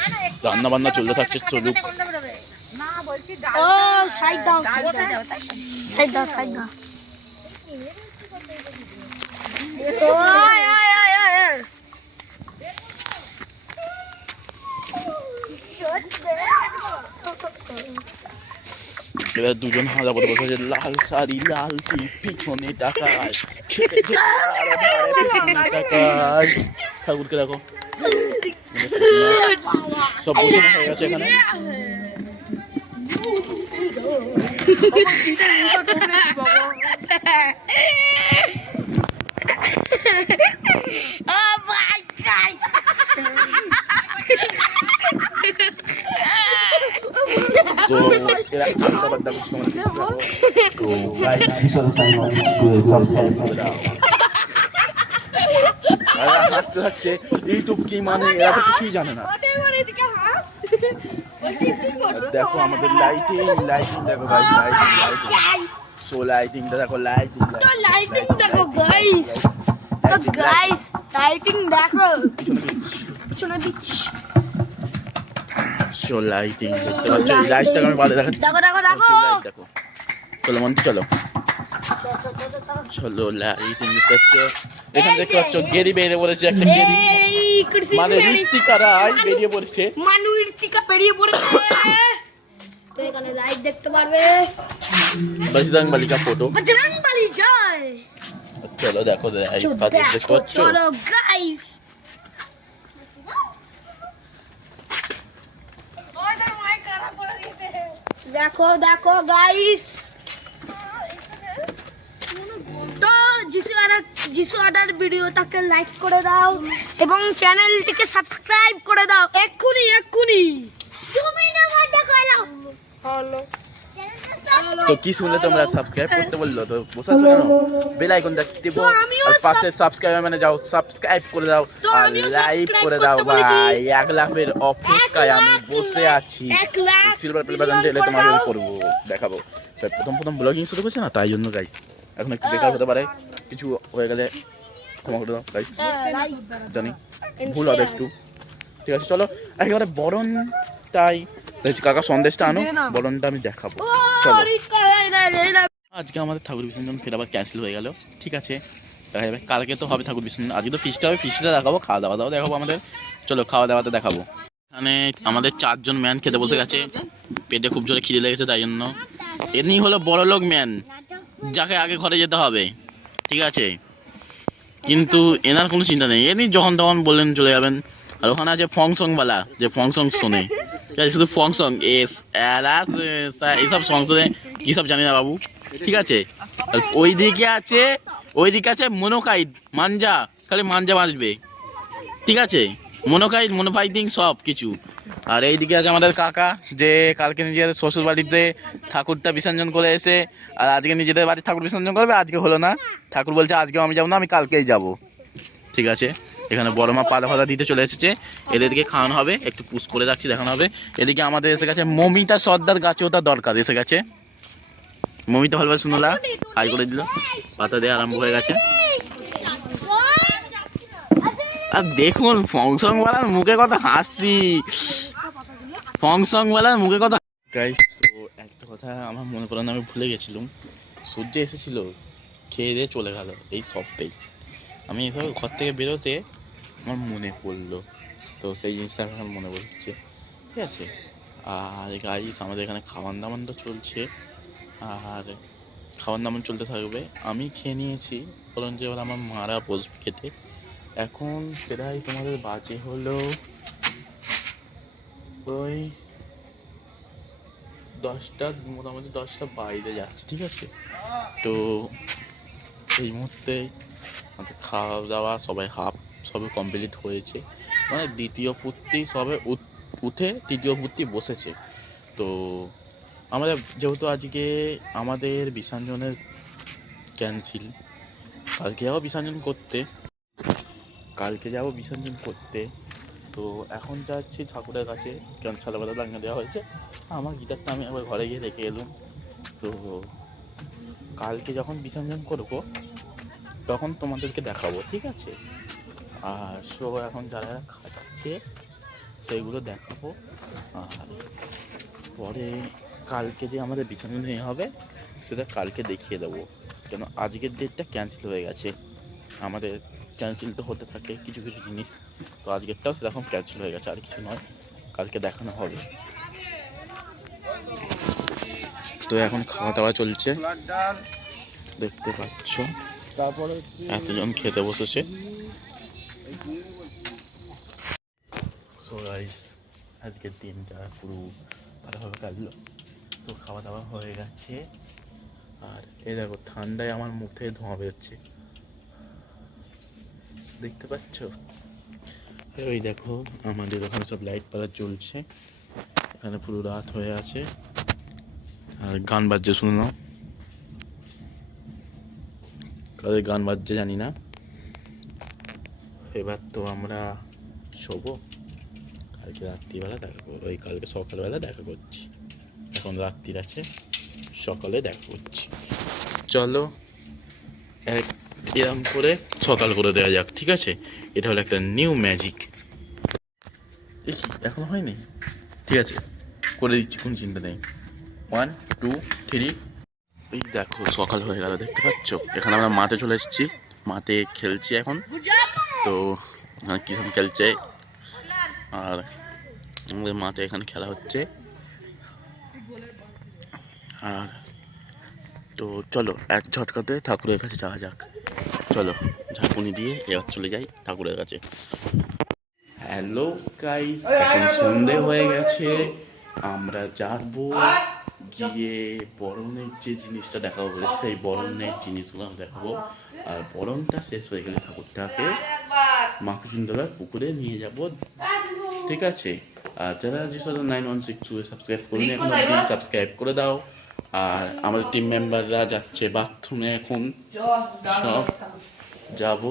রান্না বান্না চলতে থাকছে। চলুক। ও সাইড দাও, সাইড দাও। তো আয়। এবার দুজন হাজা পরে বসে আছে, লাল শাড়ি, লাল টি, পিছনে টাকায় ঠাকুরকে দেখো সব গোছানো হয়ে গেছে এখানে। তো এরা আলাদা বাদ্দা কিছু তো গাইস সাবস্ক্রাইব করে দাও। আর হাসতে থাকছে, ইউটিউব কি মানে এরা তো কিছুই জানে না। দেখো আমাদের লাইটিং দেখো গাইস, লাইটিং সো লাইটিংটা দেখো, লাইটিং দেখো গাইস। তো গাইস লাইটিং দেখো, পিছনে দিচ্ছি। সো লাইটিং দেখতে পাচ্ছ, এই লাইটটাকে আমি বাদে দেখাচ্ছি। দেখো চলো মন্ত্রী চলো। চলো লাইটিং দেখতে পাচ্ছ, এখানে দেখতে পাচ্ছ গেরি বেরিয়ে পড়েছে, একটা গেরি মানে ঋত্বিকা রায় বেরিয়ে পড়েছে। ঋত্বিকা বেরিয়ে পড়েছে। তো এখানে লাইট দেখতে পারবে, বজরং বলি का फोटो। বজরং বলি জয়। চলো দেখো গাইস, দেখতে পাচ্ছ? চলো গাইস, দেখো গাইস, যিশু আদার ভিডিওটাকে লাইক করে দাও এবং চ্যানেলটিকে সাবস্ক্রাইব করে দাও এক্ষুনি তুমি না মজা করো হ্যালো তো কি শুনলে তোমরা সাবস্ক্রাইব করতে বললো তো বসে আছো কেন বেল আইকনটা টিপো আর পাশে সাবস্ক্রাইব মানে যাও সাবস্ক্রাইব করে দাও আর লাইক করে দাও ভাই 1 লাখের অপেক্ষায় আমি বসে আছি সিলভার প্লে বাটন দিলে তোমাকে করব দেখাবো তো প্রথম ব্লগিং শুরু করছে না তাই জন্য গাইস এখন একটু বেকার হতে পারে কিছু হয়ে গেলে ক্ষমা করে দাও গাইস জানি ভুল হবে একটু ঠিক আছে চলো একেবারে বরণটাই কাকা সন্দেশটা আনো বরণটা আমি দেখাবো চলো আজকে আমাদের ঠাকুর বিসর্জন ফের আবার ক্যান্সেল হয়ে গেল ঠিক আছে দেখা যাবে কালকে তো হবে ঠাকুর বিসর্জন আজকে তো ফিস্টটা হবে ফিস্টটা দেখাবো খাওয়া দাওয়া দেখাবো আমাদের চলো খাওয়া দাওয়াতে দেখাবো এখানে আমাদের 4 জন ম্যান খেতে বসে গেছে পেটে খুব জোরে খিদে লেগেছে তাই জন্য এমনি হলো বড়লোক ম্যান যাকে আগে ঘরে যেতে হবে ঠিক আছে কিন্তু এনার কোনো চিন্তা নেই এমনি যখন তখন বললেন চলে যাবেন আর ওখানে আছে ফংসংওয়ালা যে ফংসং শোনে ঠিক আছে শুধু ফংসং এস এইসব সং শোনে কী সব জানি না বাবু ঠিক আছে আর ওইদিকে আছে মনোকাইড মাঞ্জা খালি মাঞ্জা বাঁচবে ঠিক আছে মনোফাইটিং সব কিছু আর এইদিকে আছে আমাদের কাকা যে কালকে নিজের শ্বশুর বাড়িতে ঠাকুরটা বিসর্জন করে এসে আর আজকে নিজেদের বাড়ির ঠাকুর বিসর্জন করবে আজকে হলো না ঠাকুর বলছে আজকেও আমি যাবো না আমি কালকেই যাব ঠিক আছে এখানে বড় মা পাতা ফাতা দিতে চলে এসেছে এদেরকে খাওয়ানো হবে একটু পুশ করে রাখছি দেখানো হবে এদিকে আমাদের এসে গেছে মমিতা সর্দার গাছে ওটা দরকার এসে গেছে মমিতা ভালোভাবে শুনলা হাই করে দিল পাতা দিয়ে আরম্ভ হয়ে গেছে আর দেখুন ফংসংওয়ালার মুখে কত হাসি ফংসংওয়ালার মুখে কত গাইস তো একটা কথা আমার মনে পড়ে না আমি ভুলে গেছিলাম সূর্য এসেছিল খেয়ে দিয়ে চলে গেল এই সবটাই আমি এভাবে ঘর থেকে বেরোতে আমার মনে পড়লো তো সেই জিনিসটা এখন মনে পড়ছে ঠিক আছে আর গাইস আমাদের এখানে খাওয়ান দাওয়ান তো চলছে আর খাওয়ান দাওয়ান চলতে থাকবে আমি খেয়ে নিয়েছি বলুন যে এবার আমার মারা বসবে খেতে এখন প্রায় তোমাদের বাজে হলো ওই 10টা মোটামুটি 10টা বাইরে যাচ্ছে ঠিক আছে তো এই মুহূর্তে আমাদের খাওয়া দাওয়া সবে কমপ্লিট হয়েছে মানে দ্বিতীয় ফুর্তি সবে উঠে তৃতীয় ফুর্তি বসেছে তো আমাদের যেহেতু আজকে আমাদের বিসর্জনের ক্যান্সেল কালকে যাবো বিসর্জন করতে তো এখন যাচ্ছি ঠাকুরের কাছে কেন ছালাপাতা লাগানো দেওয়া হয়েছে আমার গিটারটা আমি একবার ঘরে গিয়ে রেখে এলাম তো কালকে যখন বিসর্জন করবো তখন তোমাদেরকে দেখাবো ঠিক আছে আর সো এখন যারা খাটাচ্ছে সেইগুলো দেখাবো আর পরে কালকে যে আমাদের বিসর্জন হবে সেটা কালকে দেখিয়ে দেবো কেন আজকের ডেটটা ক্যান্সেল হয়ে গেছে আমাদের ক্যান্সেল তো হতে থাকে কিছু জিনিস তো আজকেরটাও সেরকম ক্যান্সেল হয়ে গেছে আর কিছু নয় কালকে দেখানো হবে তো এখন খাওয়া দাওয়া চলছে দেখতে পাচ্ছ তারপরে এতজন খেতে বসেছে সো গাইস আজকের দিনটা পুরো ভালোভাবে কাটলো তো খাওয়া দাওয়া হয়ে গেছে আর এই দেখো ঠান্ডায় আমার মুখ থেকে ধোঁয়া বেরোচ্ছে দেখতে পাচ্ছ ওই দেখো আমাদের ওখানে সব লাইট পালা চলছে এখানে পুরো রাত হয়ে আছে আর গান বাজছে শুনে নাও কাদের গান বাজছে জানি না এবার তো আমরা শোবো কালকে রাত্রিবেলা দেখা করবো কালকে সকালবেলা দেখা করছি এখন রাত্রির আছে সকালে দেখা করছি চলো এরকম করে সকাল করে দেওয়া যাক ঠিক আছে এটা হলো একটা নিউ ম্যাজিক দেখি এখন হয়নি ঠিক আছে করে দিচ্ছি কোনো চিন্তা নেই 1 2 3 এই দেখো সকাল হয়ে গেল দেখতে পাচ্ছ এখানে আমরা মাঠে চলে এসেছি মাঠে খেলছি এখন তো এখানে কিরকম খেলছে আর আমাদের মাঠে এখানে খেলা হচ্ছে আর তো চলো এক ঝটকাতে ঠাকুরের কাছে যাওয়া যাক চলো ঝাঁকুনি দিয়ে এবার চলে যাই ঠাকুরের কাছে হ্যালো গাইস এখন সন্ধে হয়ে গেছে আমরা যাবো গিয়ে বরণের যে জিনিসটা দেখাবো বলেছি সেই বরণের জিনিসগুলো আমি দেখাবো। আর বরণটা শেষ হয়ে গেলে ঠাকুরটাকে মাকসিন্দলার পুকুরে নিয়ে যাব, ঠিক আছে? আর যারা যেসব 9162 সাবস্ক্রাইব করুন, এখন সাবস্ক্রাইব করে দাও। আর আমাদের টিম মেম্বাররা যাচ্ছে বাথরুমে, এখন সব যাব।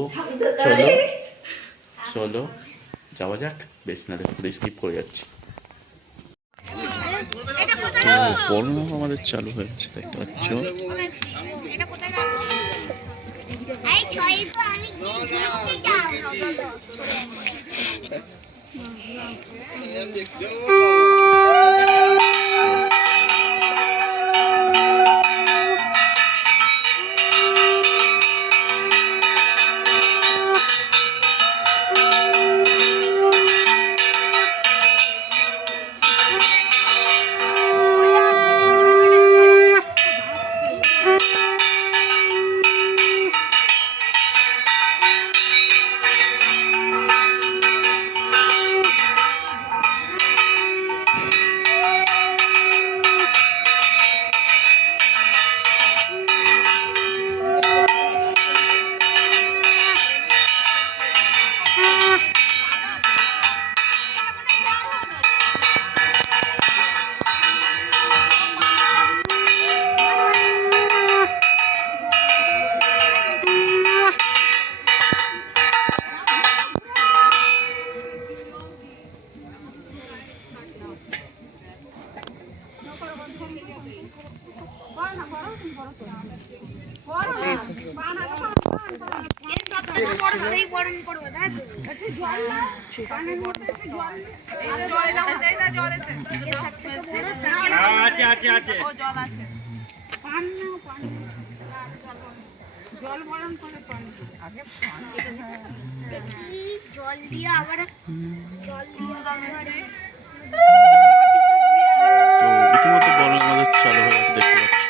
চলো চলো যাওয়া যাক, বেশ না দেখো স্কিপ করে যাচ্ছি। বরণ আমাদের চালু হয়ে গেছে, দেখতে পাচ্ছ। জল দিয়ে আবার তো ইতিমধ্যে বরণ আমাদের চালু হয়ে গেছে, দেখতে পাচ্ছ।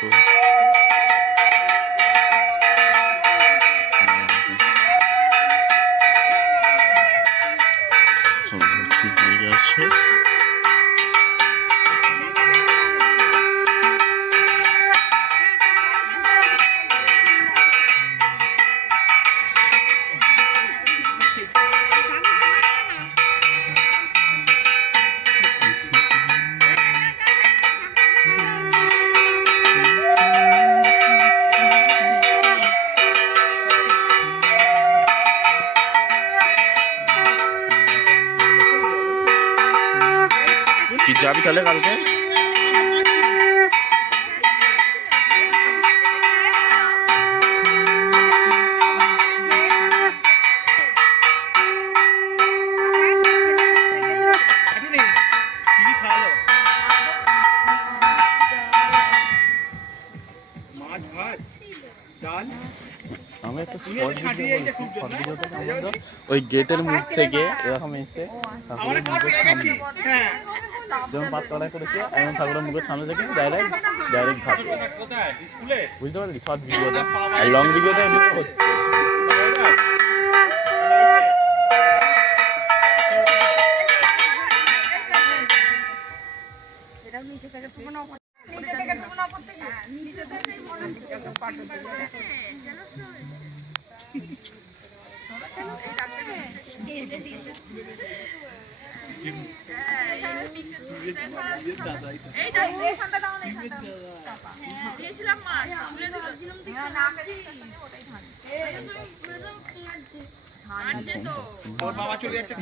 আছে কি যাবি তাহলে কালকে? আমরা একটা ওই গেটের মুখ থেকে এরকম এসে ঠাকুরের মুখের সামনে, যেমন পাতলা করেছে এমন ঠাকুরের মুখের সামনে থেকে ডাইরেক্ট ভাব, বুঝতে পারলি? শর্ট ভিডিওটা আর লং ভিডিওটা এমনি হচ্ছে।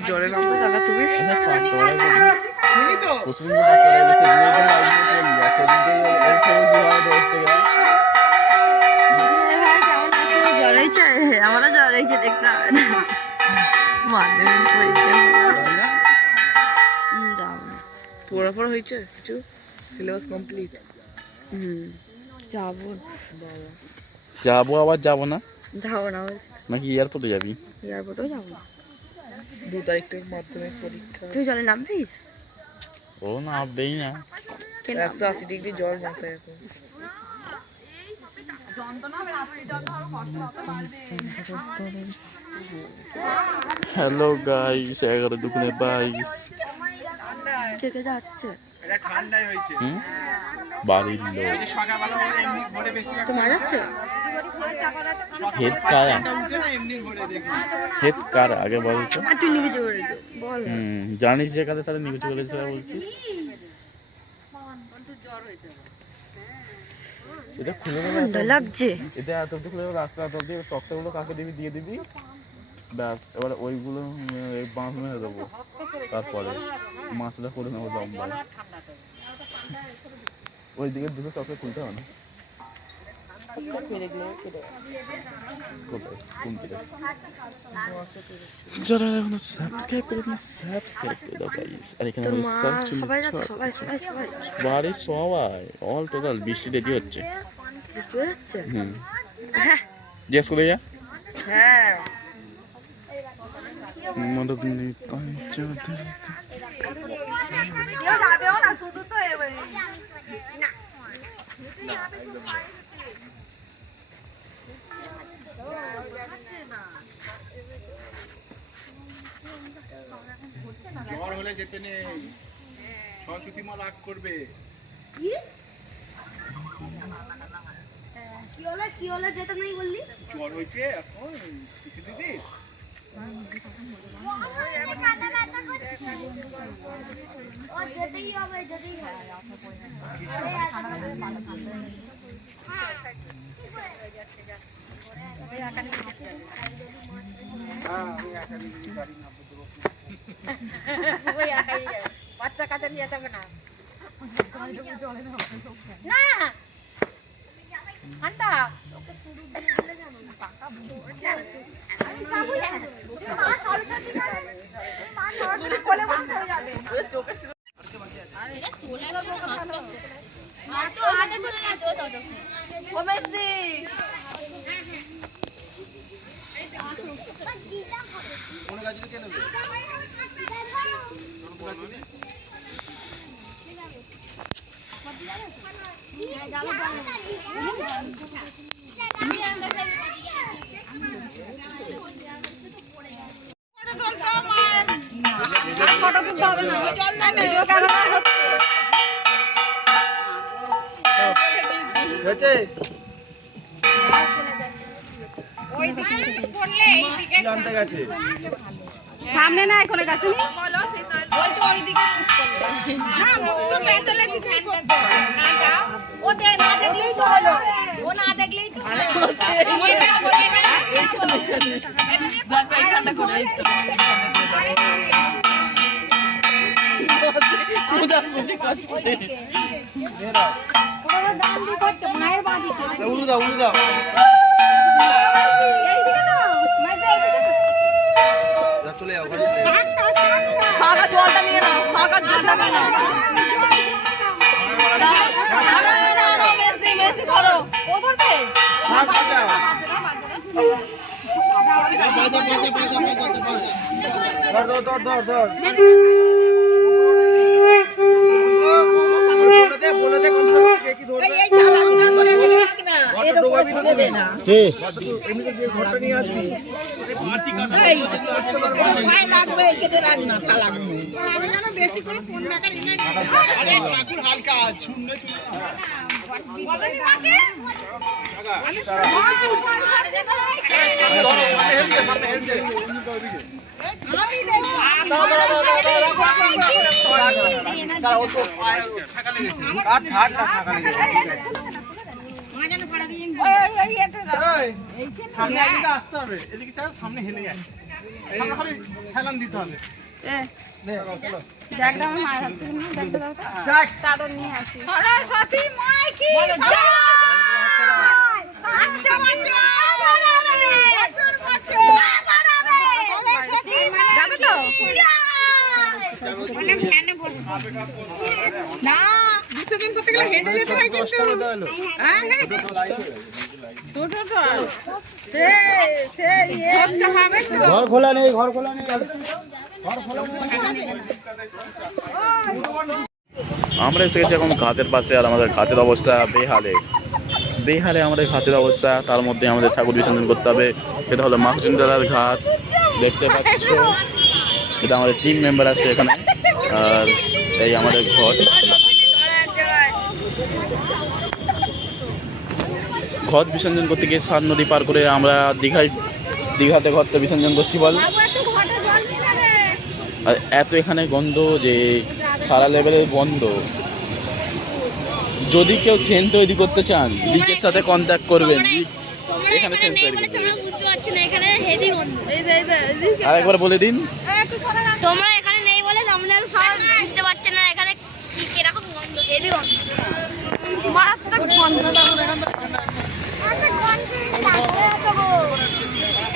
জলে নামতে টাকা তুমি জ্বর হয়েছে, আমারও জ্বর হয়েছে, দেখতে হবে না। মাধ্যমিক পরীক্ষা পড়াপড়া হয়েছে কিছু, সিলেবাস কমপ্লিট? যাবো যাবো আবার যাবো না যাবো না নাকি এয়ারপোর্টে যাবি? এয়ারপোর্টেও যাবো না। 2 তারিখ থেকে মাধ্যমিক পরীক্ষা। তুই জলে নামবি? ও নামবেই না, 180 ডিগ্রি জল মাথায় এখন। হ্যালো গাইস, 11 দুগুণে 22। কে কে যাচ্ছে? হুম বাড়ির লোক তো মজা হচ্ছে হেড কারা হেড কারা আগে বল তো তুই নিচে করে বল জানিস যে কাদের তারা নিগেটিভ বলেছে বলছিস এটা খুলে ঠান্ডা লাগছে এটা এত অব্দি খুলে রাস্তা এত অব্দি তক্তাগুলো কাকে দিবি দিয়ে দিবি ব্যাস এবার ওইগুলো বাঁশ মেরে দেবো তারপরে মাছটা করে নেবো লম্বা ওই দিকে দুটো তক্তা খুলতে হবে না যারা এখনো সাবস্ক্রাইব করেনি সাবস্ক্রাইব করে দাও গাইস আর এখানে সবাই যাচ্ছে সবাই সবাই সবাই বাড়ির সবাই অল টোটাল বৃষ্টি রেডি হচ্ছে বৃষ্টি হচ্ছে জিজ্ঞেস করে যা হ্যাঁ মদত নেই পঞ্চায়েত শুধু তো জ্বর হলে যেতে নেই সরস্বতী মা রাগ করবে কি হলো যেটা নেই বললি? জ্বর হয়েছে এখন কিছু দিদি ও যেতেই হবে যেতেই হবে বাচ্চা কাছে নিয়ে যাবে না না ঠান্ডা ওকে শুরু দিয়ে দিলে জানো পাকা আমি বাবু মা সরস্বতী মা সরস্বতী কোলে বসে হয়ে যাবে চোখে আরে এটা চলে গেল মা তো হাতে করে না তো ও মেসি কোন গাছ কে নেবে জানতে গেছে সামনে না এখন কাছে বলছো ওইদিকে না মুক্ত প্যান্ডেলের দিকে করতে ও না দেখলেই তো হলো ও না দেখলেই তো মায়ের বাদিকে উড়ু দাও চলে যাও ফাঁকা জলটা নিয়ে নাও ফাঁকা জলটা নিয়ে নাও মেসি ধরো ও ধরবে ধর বলে দে কম সে কম কে কি ধরবে এই চালাবি না বলে বলে রাখ না এর উপরে তুলে দে না এমনিতে যে ঘরটা নিয়ে আসবি এই পায়ে লাগবে কেটে রাখ না ফালাবো আমি যেন বেশি করে ফোন দেখা নিয়ে আরে ঠাকুর হালকা শুনলে বলেনি মাকে আমি আসতে হবে এদিকে সামনে হেলে যাচ্ছে হেলান দিতে হবে চাদর নিয়ে আসি সরস্বতী মাই কি যাবে তো না বিসর্জন করতে গেলে হেঁটে যেতে হয় কিন্তু ছোট ঘর খোলা নেই আমরা এসে গেছি এখন ঘাটের পাশে আর আমাদের ঘাটের অবস্থা বেহালে আমাদের ঘাটের অবস্থা তার মধ্যে আমাদের ঠাকুর বিসর্জন করতে হবে এটা হলো মাখজুমতলার ঘাট দেখতে পাচ্ছ এটা আমাদের টিম মেম্বার আছে এখানে আর এই আমাদের ঘট। ঘট বিসর্জন করতে গিয়ে সার নদী পার করে আমরা দীঘাতে ঘরটা বিসর্জন করছি বল। আর এত এখানে গন্ধ যে সারা লেভেলের গন্ধ। যদি কেউ সেন্ট তৈরি করতে চান লিকের সাথে কন্ট্যাক্ট করবেন, এখানে সেন্ট তৈরি করবেন। আরেকবার বলে দিন। তোমরা এখানে নেই বলে তোমরা সব বুঝতে পারছো না এখানে কিরকম গন্ধ, হেভি গন্ধ, মারাত্মক গন্ধ।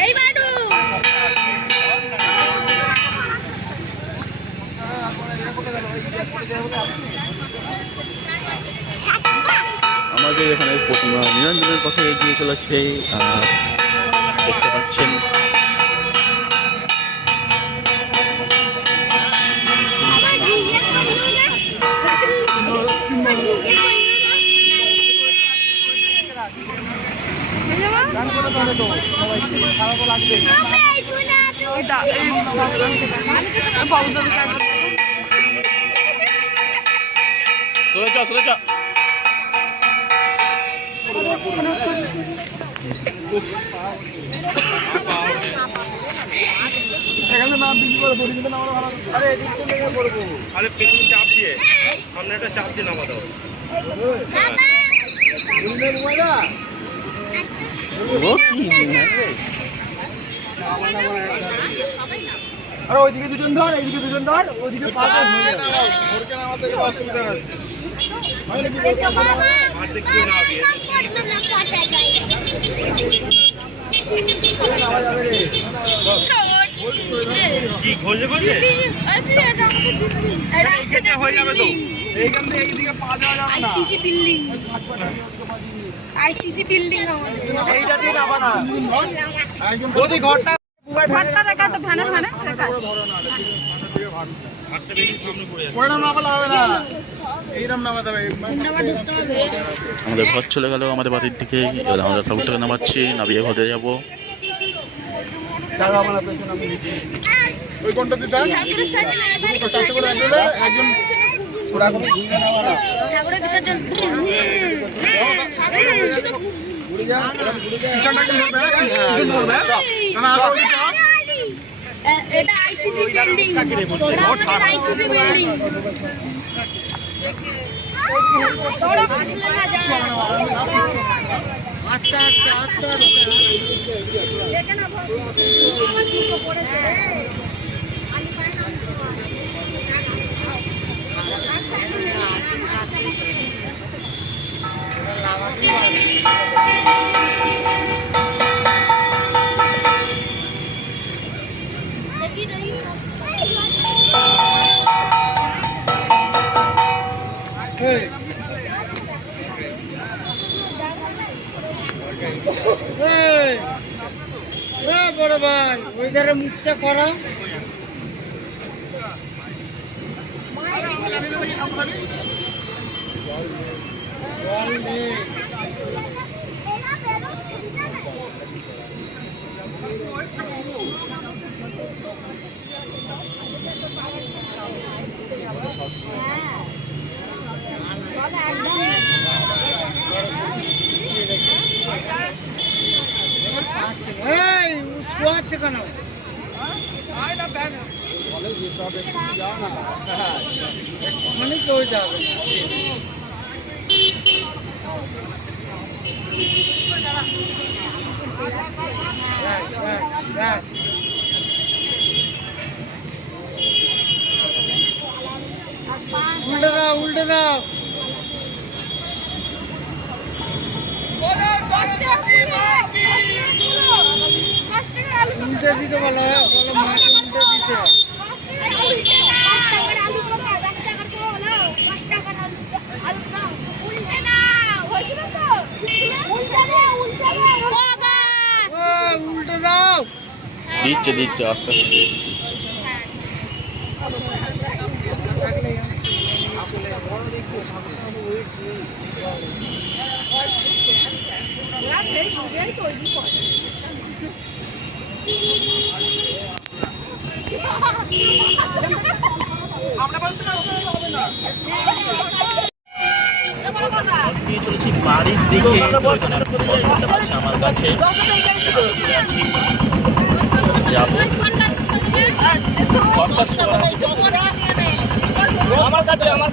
এই বাডু আমাদের এখানে প্রতিমা নিরঞ্জনের পথে এগিয়ে চলেছে। দেখতে পাচ্ছেন চলে চ। আরে পেছনে চাপ দিয়ে সামনে একটা চাপ দিয়ে নামা দাও। আরে ওইদিকে দুজন ধর, এইদিকে দুজন ধর, ওইদিকে পাঁচজন হয়ে যাবে। ঘরকে নামাতে গেলে অসুবিধা আছে। কি ঘষে ঘষে এইখানে হয়ে যাবে তো। এইখান থেকে এইদিকে পা দেওয়া যাবে না। আইসিসি বিল্ডিং এইটা দিয়ে নামা না। যদি ঘরটা ঘরটা রেখা তো ভানে ভানে রেখা। আমাদের ঘর চলে গেল আমাদের বাড়ির দিকে। এবার আমরা ঠাকুরটাকে নামাচ্ছি, নামিয়ে ঘরে যাবো। ঠাকুরের বিসর্জন এটা আইসিসি বিল্ডিং, আইসিসি বিল্ডিং। আস্তে আস্তে আস্তে বড় ভাই ওই ধারে মুখটা করা। আছে কেন মানে কেউ যাবে উল্টে দাও উল্টে দাও। উল্টে দিতে বলো, বলো মাকে উল্টে দিতে। উল্টে দাও। দিচ্ছে আস্তে আস্তে। সামনে বলতে না হবে না। নিয়ে চলেছি বাড়ির দিকে। তো এখানে ফোনটা আছে আমার কাছে, আছি যাবো। আমার কাছে আমার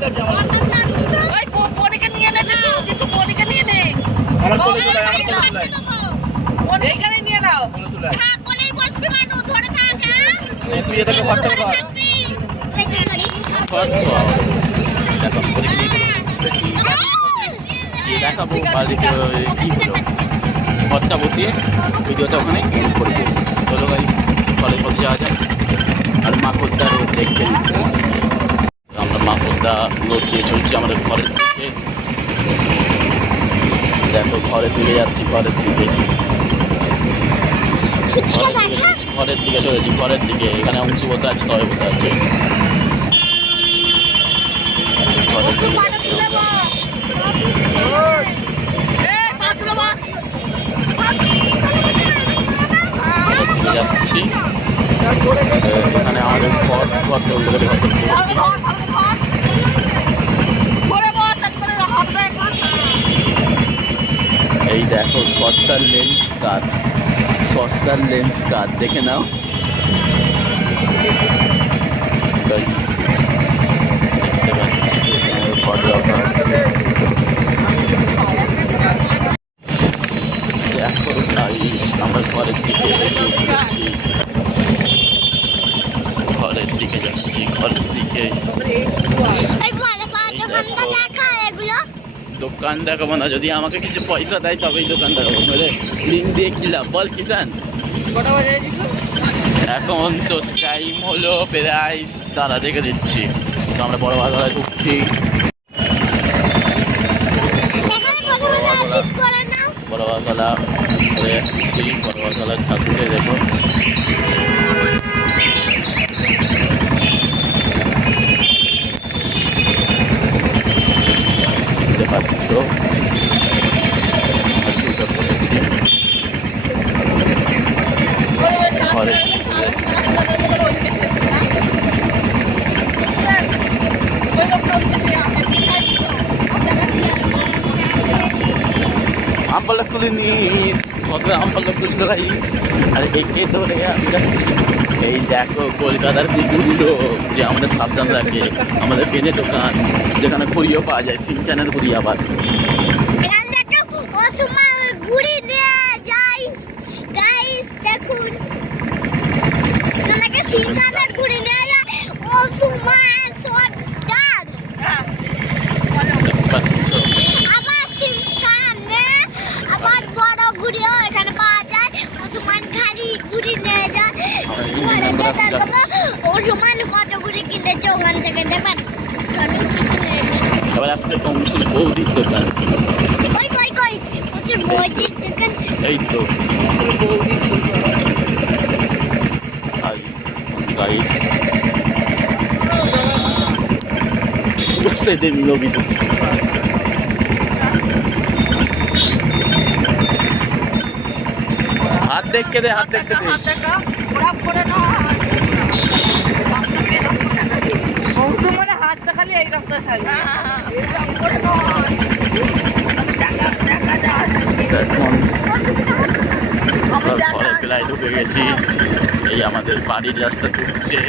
কোলে চলে আয়, আমার কোলে চলে আয়। এইখানে নিয়ে নাও, কোলে চলে আয়। তুই এটাকে ফটো কর। দেখাবো বাড়িতে কি হলো, ঘরটা বসিয়ে ভিডিওটা ওখানে এডিট করে দেবো। চলো গাইস কলেজ পথে যাওয়া যায়। আর মাকড়দা রোড দেখতে নিচ্ছি, আমরা মাকড়দা রোড দিয়ে চলছি আমাদের ঘরের দিকে। দেখো ঘরের দিকে যাচ্ছি, ঘরের দিকে চলেছি, ঘরের দিকে। এখানে অংশ বসে আছে, তবে বসে আছে ঘরের দিকে যাচ্ছি। এখানে আমাদের ঘর তৈরি এই দেখো সস্তার লেন্স কার্ড দেখে নাও। দেখতে পাচ্ছি ফটোগ্রাফার। দেখো গাইস আমরা ঘরের দিকে যাচ্ছি, দোকান দেখাবো না, যদি আমাকে কিছু পয়সা দেয় তবেই দোকান দেখাবো, বলে লিঙ্ক দিয়ে কি লাভ বল কিষান। এখন তো টাইম হলো প্রায়, তারা দেখে দিচ্ছি। তো আমরা বড় বাজারে ঢুকছি, বড় বাজার করে আসছি। বড় বাজার ঠাকুরে দেখো পাচ্ছ ঘরে আমপাল্লা খুলে নিস, আমপাল্লা খুঁজলো ভাই। আর একে ধরে আমি যাচ্ছি। এই দেখো কলকাতার দিকগুলো যে আমাদের সাবধান রাখে, আমাদের পেনের দোকান যেখানে ঘুরিও পাওয়া যায়, সিনচানের ঘুরি। আবার এবার আসছে কমসুল বৌদির দোকান। এই তো gusto din lobby to. हाथ देख के दे, हाथ देख के दे। हाथ खाली एक रफ्ता প্রায় ঢুকে গেছি। এই আমাদের বাড়ির রাস্তা ঢুকছে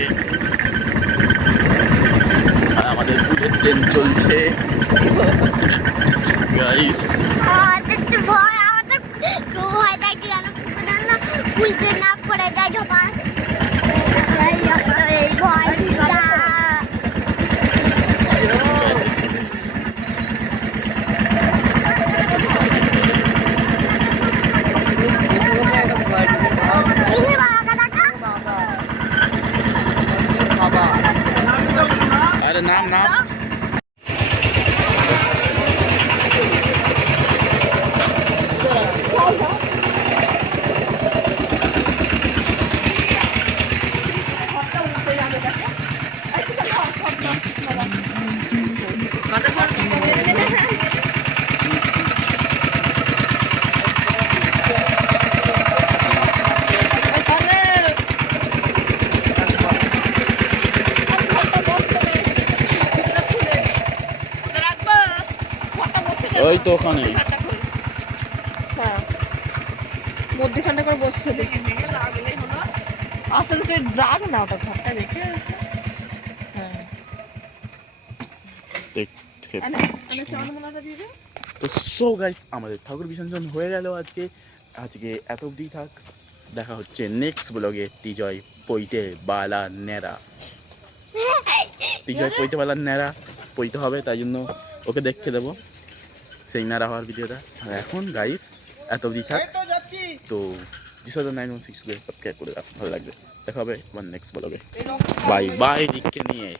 আর আমাদের বুলেট ট্রেন চলছে। গাইস अरे नाम नाम ওই তো ওখানে হ্যাঁ মধ্যখানটা করে বসছে দেখি আসলে তুই ড্রাগ না ওটা ঘরটা দেখে হ্যাঁ দেখতে চন্দ্রমালাটা দিয়ে দে। তো সো গাইস আমাদের ঠাকুর বিসর্জন হয়ে গেল আজকে এত অবধি থাক। দেখা হচ্ছে নেক্সট ব্লগে। টিজয় পইতে বালা নেড়া, টিজয় পইতে বালা নেড়া পইতে হবে, তাই জন্য ওকে দেখতে দেবো সেই নেড়া হওয়ার ভিডিওটা। আর এখন গাইস এত অবধি থাক। তো G7916 সাবস্ক্রাইব করে রাখুন, ভালো লাগবে। দেখা হবে আমার নেক্সট ব্লগে। বাই বাই রিককে নিয়ে।